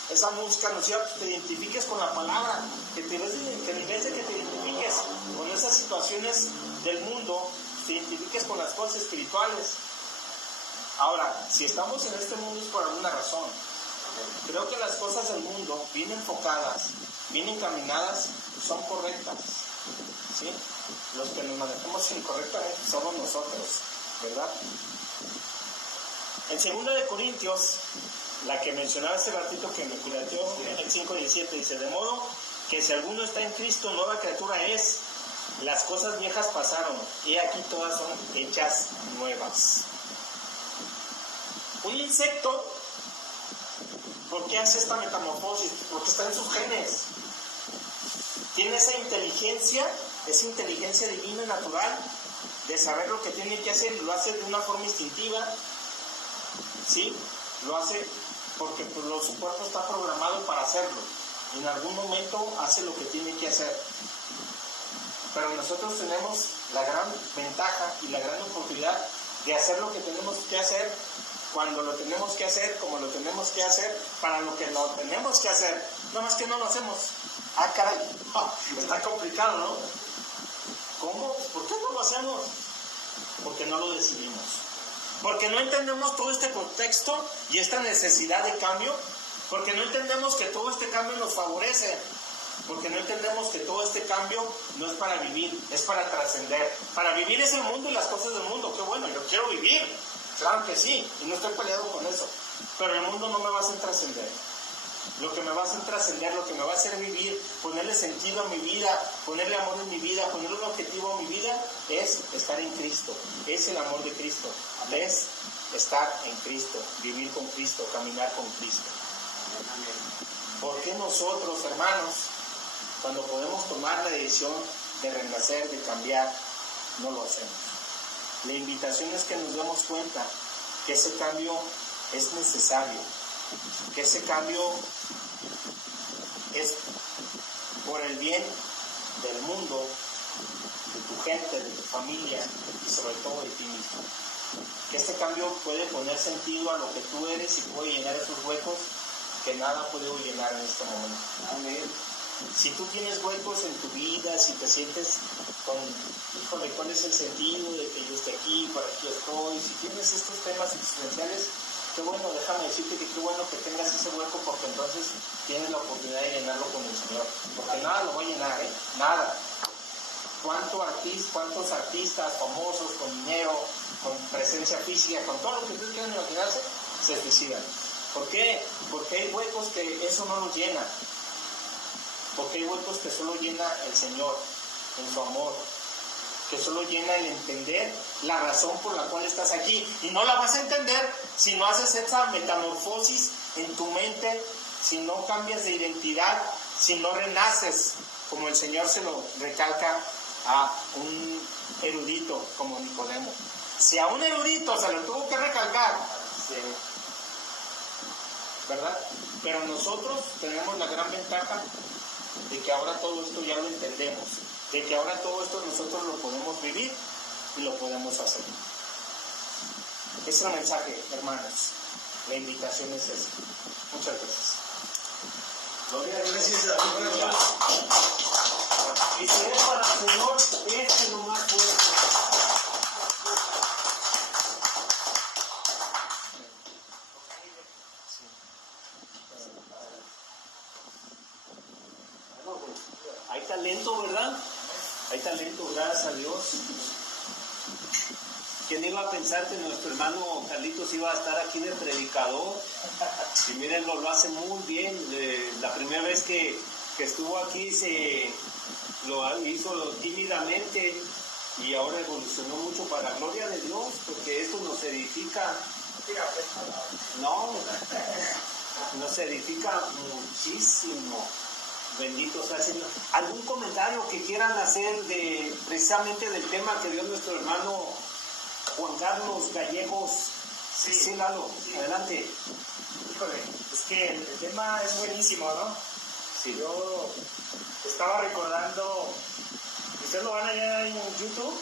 esa música nos lleva a que te identifiques con la palabra, que en vez de que te identifiques con esas situaciones del mundo, te identifiques con las cosas espirituales. Ahora, si estamos en este mundo es por alguna razón. Creo que las cosas del mundo, bien enfocadas, bien encaminadas, son correctas, ¿sí? Los que nos manejamos incorrectamente somos nosotros, ¿verdad? En 2 de Corintios, la que mencionaba hace ratito que me pirateó, el 5:17, dice, de modo que si alguno está en Cristo, nueva criatura es, las cosas viejas pasaron, y aquí todas son hechas nuevas. Un insecto, ¿por qué hace esta metamorfosis? Porque está en sus genes. Tiene esa inteligencia divina, natural, de saber lo que tiene que hacer, y lo hace de una forma instintiva, ¿sí? Lo hace porque su cuerpo está programado para hacerlo. En algún momento hace lo que tiene que hacer. Pero nosotros tenemos la gran ventaja y la gran oportunidad de hacer lo que tenemos que hacer, cuando lo tenemos que hacer, como lo tenemos que hacer, para lo que lo tenemos que hacer. Nada más que no lo hacemos. Ah, caray, está complicado, ¿no? ¿Cómo? ¿Por qué no lo hacemos? Porque no lo decidimos. Porque no entendemos todo este contexto y esta necesidad de cambio. Porque no entendemos que todo este cambio nos favorece. Porque no entendemos que todo este cambio no es para vivir, es para trascender. Para vivir es el mundo y las cosas del mundo. Qué bueno, yo quiero vivir. Claro que sí, y no estoy peleado con eso. Pero el mundo no me va a hacer trascender. Lo que me va a hacer trascender, lo que me va a hacer vivir, ponerle sentido a mi vida, ponerle amor en mi vida, ponerle un objetivo a mi vida, es estar en Cristo. Es el amor de Cristo. Es estar en Cristo, vivir con Cristo, caminar con Cristo. ¿Por qué nosotros, hermanos, cuando podemos tomar la decisión de renacer, de cambiar, no lo hacemos? La invitación es que nos demos cuenta que ese cambio es necesario, que ese cambio es por el bien del mundo, de tu gente, de tu familia y sobre todo de ti mismo. Que este cambio puede poner sentido a lo que tú eres y puede llenar esos huecos que nada ha podido llenar en este momento. Amén. Si tú tienes huecos en tu vida, si te sientes con, híjole, ¿cuál es el sentido de que yo esté aquí, para qué estoy? Si tienes estos temas existenciales, qué bueno, déjame decirte que qué bueno que tengas ese hueco, porque entonces tienes la oportunidad de llenarlo con el Señor. Porque nada lo va a llenar, nada. ¿Cuántos artistas famosos, con dinero, con presencia física, con todo lo que ustedes quieran imaginarse, se suicidan? ¿Por qué? Porque hay huecos que eso no los llena. Porque hay huecos que solo llena el Señor en su amor, que solo llena el entender la razón por la cual estás aquí. Y no la vas a entender si no haces esa metamorfosis en tu mente, si no cambias de identidad, si no renaces, como el Señor se lo recalca a un erudito como Nicodemo. Si a un erudito se lo tuvo que recalcar, ¿verdad? Pero nosotros tenemos la gran ventaja de que ahora todo esto ya lo entendemos, de que ahora todo esto nosotros lo podemos vivir y lo podemos hacer. Ese es el mensaje, hermanos. La invitación es esa. Muchas gracias. Gloria a Dios. Y si es para el Señor, este es lo más fuerte. Hay talento, ¿verdad? Hay talento, gracias a Dios. ¿Quién iba a pensar que nuestro hermano Carlitos iba a estar aquí de predicador? Y mírenlo, lo hace muy bien. La primera vez que estuvo aquí lo hizo tímidamente y ahora evolucionó mucho para la gloria de Dios, porque esto nos edifica. No, nos edifica muchísimo. Bendito sea el Señor. ¿Algún comentario que quieran hacer precisamente del tema que dio nuestro hermano Juan Carlos Gallegos? Sí, Lalo, sí. Adelante. Híjole, es que el tema es buenísimo, ¿no? Sí. Yo estaba recordando, ustedes lo van a ver en YouTube,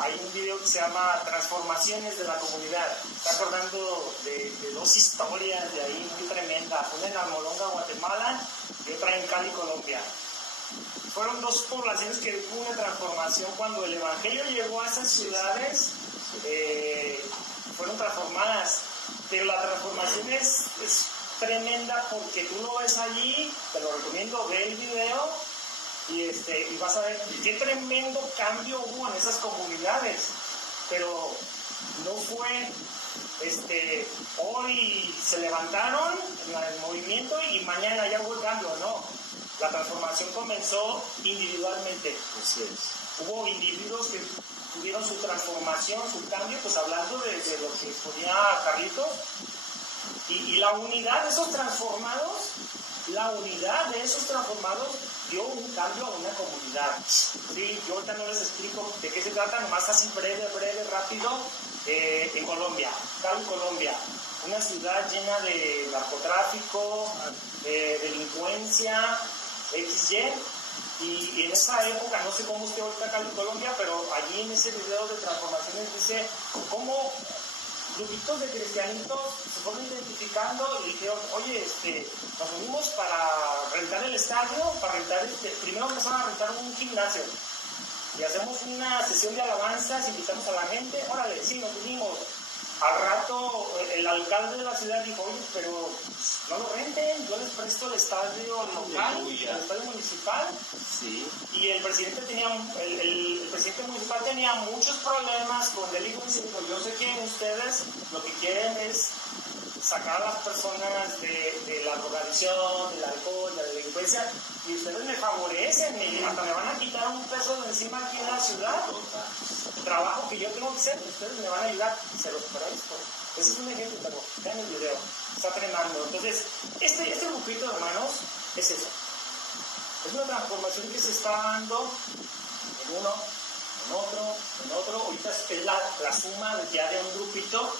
hay un video que se llama Transformaciones de la Comunidad. Está acordando de dos historias de ahí muy tremendas, una en Almolonga, Guatemala, y otra en Cali, Colombia. Fueron dos poblaciones que hubo una transformación cuando el Evangelio llegó a esas ciudades, fueron transformadas, pero la transformación es tremenda porque tú lo ves allí, te lo recomiendo, ve el video y vas a ver qué tremendo cambio hubo en esas comunidades, pero no fue hoy se levantaron en el movimiento y mañana ya hubo el cambio, no. La transformación comenzó individualmente. Así es. Hubo individuos que tuvieron su transformación, su cambio, pues hablando de lo que ponía Carlitos, y la unidad de esos transformados, dio un cambio a una comunidad. Sí, yo ahorita no les explico de qué se trata, nomás así breve, rápido. En Colombia, Cali, Colombia, una ciudad llena de narcotráfico, de delincuencia, XY, y en esa época, no sé cómo esté ahorita Cali, Colombia, pero allí en ese video de transformaciones dice cómo grupitos de cristianitos se fueron identificando y dijeron, oye, nos unimos para rentar el estadio, primero empezaron a rentar un gimnasio, y hacemos una sesión de alabanzas, invitamos a la gente, órale, sí, nos unimos. Al rato el alcalde de la ciudad dijo, oye, pero no lo renten, yo les presto el estadio local, el estadio municipal. Sí. Y el presidente el presidente municipal tenía muchos problemas con delincuencia. Dijo, yo sé que ustedes lo que quieren es sacar a las personas de la drogadicción, del alcohol, de la delincuencia, y ustedes me favorecen y hasta me van a quitar un peso de encima aquí en la ciudad. El trabajo que yo tengo que hacer, ustedes me van a ayudar, se los presto. Ese es un ejemplo, pero vean el video, está tremendo. Entonces, este grupito de hermanos es eso. Es una transformación que se está dando en uno, en otro. Ahorita es la suma ya de un grupito.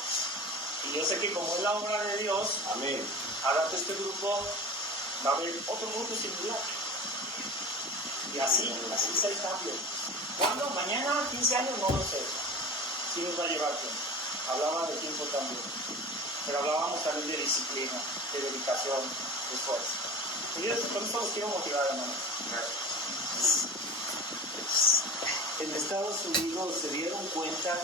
Y yo sé que como es la obra de Dios, Amén. al rato este grupo va a haber otro grupo similar. Y así es el cambio. ¿Cuándo? ¿Mañana? ¿15 años? No lo sé. Sí nos va a llevar tiempo. Hablaba de tiempo también. Pero hablábamos también de disciplina, de dedicación, de esfuerzo. Y yo con esto los quiero motivar, hermanos. En Estados Unidos se dieron cuenta,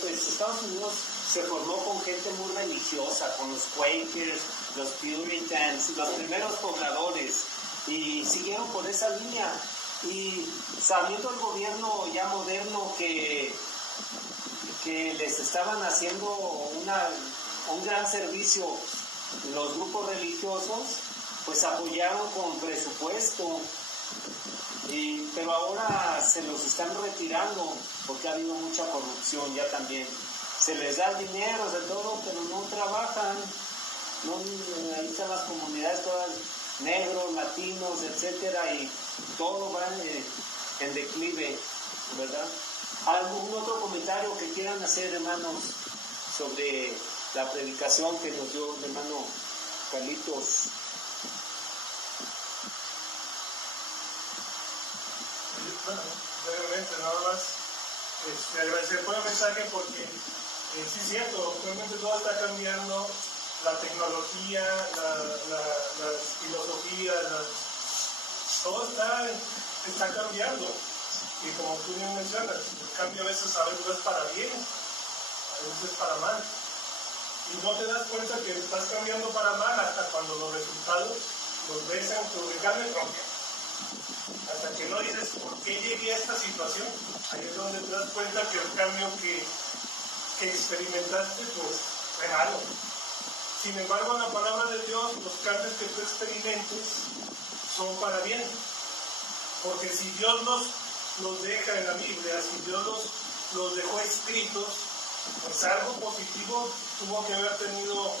pues Estados Unidos se formó con gente muy religiosa, con los Quakers, los Puritans, los primeros pobladores, y siguieron por esa línea. Y sabiendo el gobierno ya moderno que les estaban haciendo un gran servicio los grupos religiosos, pues apoyaron con presupuesto. Pero ahora se los están retirando porque ha habido mucha corrupción ya también. Se les da dinero de todo, pero no trabajan. Ahí están las comunidades todas, negros, latinos, etcétera, y todo va en declive, ¿verdad? ¿Algún otro comentario que quieran hacer, hermanos, sobre la predicación que nos dio el hermano Carlitos? Bueno, brevemente, nada más agradecer por el mensaje porque sí es cierto, realmente todo está cambiando, la tecnología, las filosofías, todo está cambiando. Y como tú bien mencionas, el cambio a veces es para bien, a veces es para mal. Y no te das cuenta que estás cambiando para mal hasta cuando los resultados los ves en tu carne propia. Hasta que no dices, ¿por qué llegué a esta situación? Ahí es donde te das cuenta que el cambio que experimentaste, pues, fue malo. Sin embargo, en la palabra de Dios, los cambios que tú experimentes son para bien. Porque si Dios los deja en la Biblia, si Dios los dejó escritos, pues algo positivo tuvo que haber tenido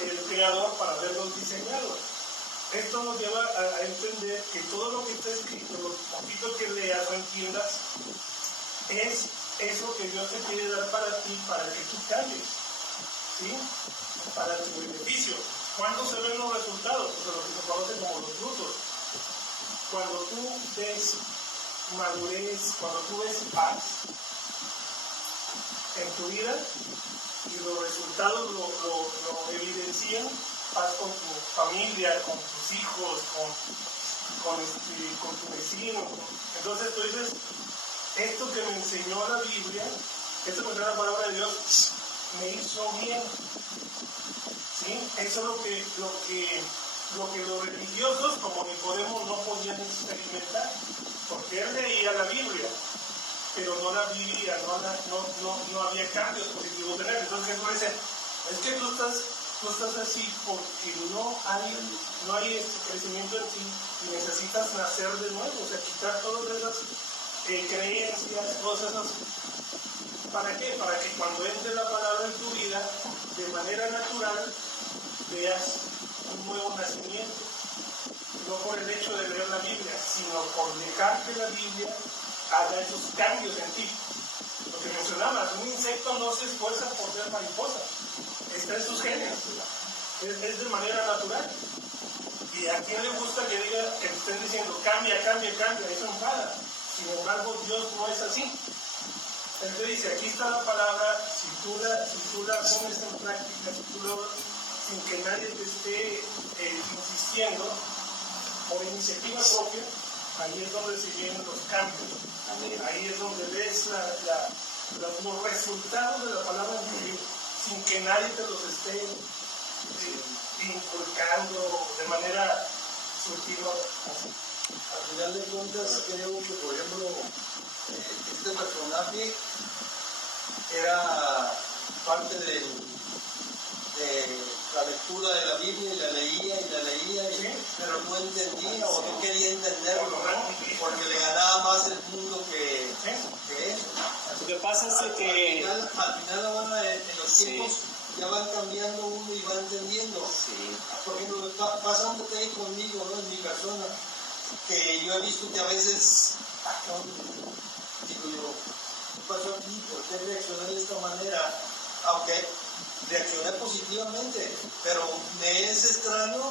el Creador para haberlos diseñado. Esto nos lleva a entender que todo lo que está escrito, lo poquito que leas o entiendas, es eso que Dios te quiere dar para ti, para que tú cambies, ¿sí? Para tu beneficio. ¿Cuándo se ven los resultados? Pues lo que se conoce como los frutos. Cuando tú ves madurez, cuando tú ves paz en tu vida y los resultados lo evidencian, paz con tu familia, con tus hijos, con tu vecino. Entonces tú dices, esto que me enseñó la Biblia, esto que me enseñó la palabra de Dios, me hizo bien. ¿Sí? Eso es lo que los religiosos como Nicodemo no podían experimentar, porque él leía la Biblia, pero no la vivía, no había cambios positivos en él. Entonces Jesús dice, es que tú estás así porque no hay crecimiento en ti y necesitas nacer de nuevo, o sea, quitar todas esas creencias, todas esas. ¿Para qué? Para que cuando entre la palabra en tu vida, de manera natural, veas un nuevo nacimiento. No por el hecho de leer la Biblia, sino por dejar que la Biblia haga esos cambios en ti. Lo que mencionabas, un insecto no se esfuerza por ser mariposa. Está en sus genes. Es de manera natural. Y a quién le gusta que estén diciendo cambia, eso enfada. Sin embargo, Dios no es así. Entonces dice, aquí está la palabra, si tú la pones en práctica, sin que nadie te esté insistiendo, por iniciativa propia, ahí es donde se vienen los cambios. Amén. Ahí es donde ves los resultados de la palabra de Dios, sin que nadie te los esté inculcando de manera sutil. Al final de cuentas, creo que, por ejemplo, este personaje era parte de la lectura de la Biblia, y la leía, pero no entendía o no quería entenderlo, ¿no? Porque le ganaba más el mundo que él. Lo que pasa es que... Al final ahora en los tiempos ya van cambiando uno y va entendiendo. Por ejemplo, pasa un detalle conmigo, ¿no? En mi persona, que yo he visto que a veces, digo yo, ¿qué pasó aquí? ¿Por qué reaccioné de esta manera? Aunque reaccioné positivamente, pero me es extraño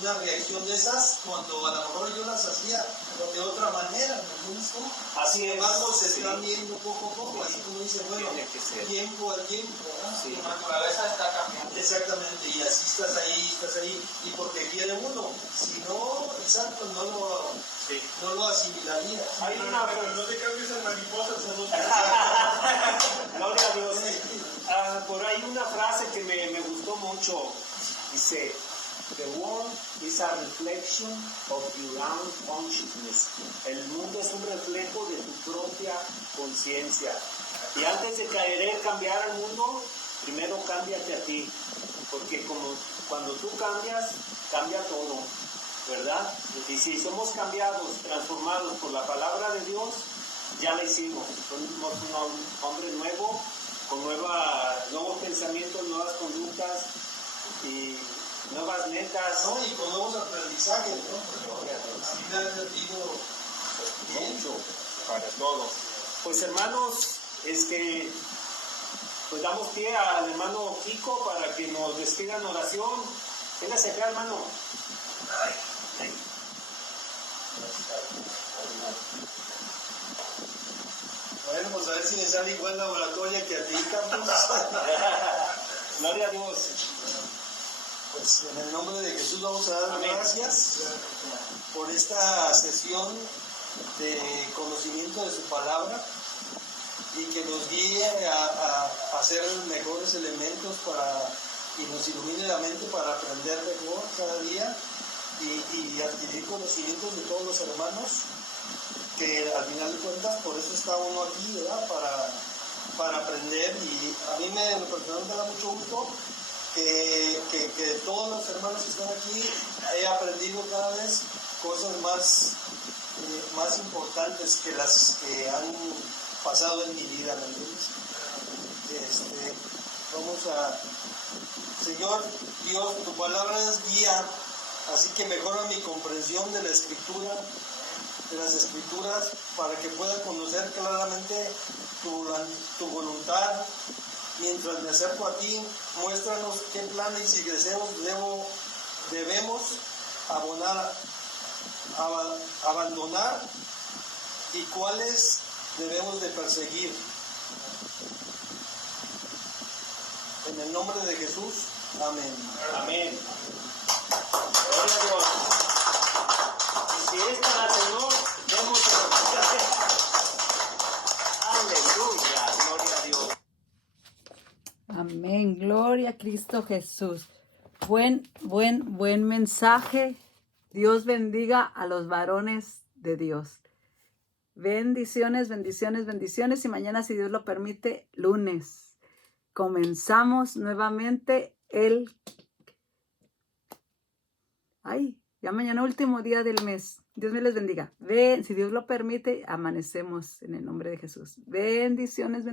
una reacción de esas cuando a lo mejor yo las hacía de otra manera, ¿me entiendes? Así Sin es. embargo, se están viendo poco a poco, así como dice, bueno, Tiene que ser. tiempo al tiempo, ¿verdad? Sí. La naturaleza está cambiando. Exactamente, y así estás ahí, y porque quiere uno, si no, exacto, no lo asimilaría. Hay una... No te cambies en mariposas, Gloria a Dios. Por ahí una frase que me gustó mucho. Dice, the world is a reflection of your own consciousness. El mundo es un reflejo de tu propia conciencia. Y antes de querer cambiar al mundo, primero cámbiate a ti. Porque como cuando tú cambias, cambia todo, ¿verdad? Y si somos cambiados, transformados por la palabra de Dios, ya la hicimos. Somos un hombre nuevo, con nuevos pensamientos, nuevas conductas y nuevas metas. ¿No? Y con nuevos aprendizajes, ¿no? Porque a mí me ha servido Mucho para todos. Pues hermanos, pues damos pie al hermano Kiko para que nos despida en oración. Véngase acá, hermano. Bueno, pues a ver si me sale igual la oratoria que a ti, Campos. Gloria a Dios. Pues en el nombre de Jesús vamos a dar Amén. gracias por esta sesión de conocimiento de su palabra y que nos guíe a ser mejores elementos y nos ilumine la mente para aprender mejor cada día y adquirir conocimientos de todos los hermanos, que al final de cuentas por eso está uno aquí, ¿verdad? Para aprender. Y a mí en lo personal me da mucho gusto que todos los hermanos que están aquí he aprendido cada vez cosas más importantes que las que han pasado en mi vida, ¿me entiendes? Señor Dios, tu palabra es guía, así que mejora mi comprensión de la escritura, de las escrituras, para que pueda conocer claramente tu voluntad. Mientras me acerco a ti, muéstranos qué planes y deseos debemos abandonar y cuáles debemos de perseguir. En el nombre de Jesús, amén. Amén. Gloria a Dios. Y si es para el Señor, demos aleluya, gloria a Dios. Amén, gloria a Cristo Jesús. Buen mensaje. Dios bendiga a los varones de Dios. Bendiciones, bendiciones, bendiciones. Y mañana, si Dios lo permite, lunes, comenzamos nuevamente ya mañana último día del mes. Dios me les bendiga. Si Dios lo permite, amanecemos en el nombre de Jesús. Bendiciones, bendiciones.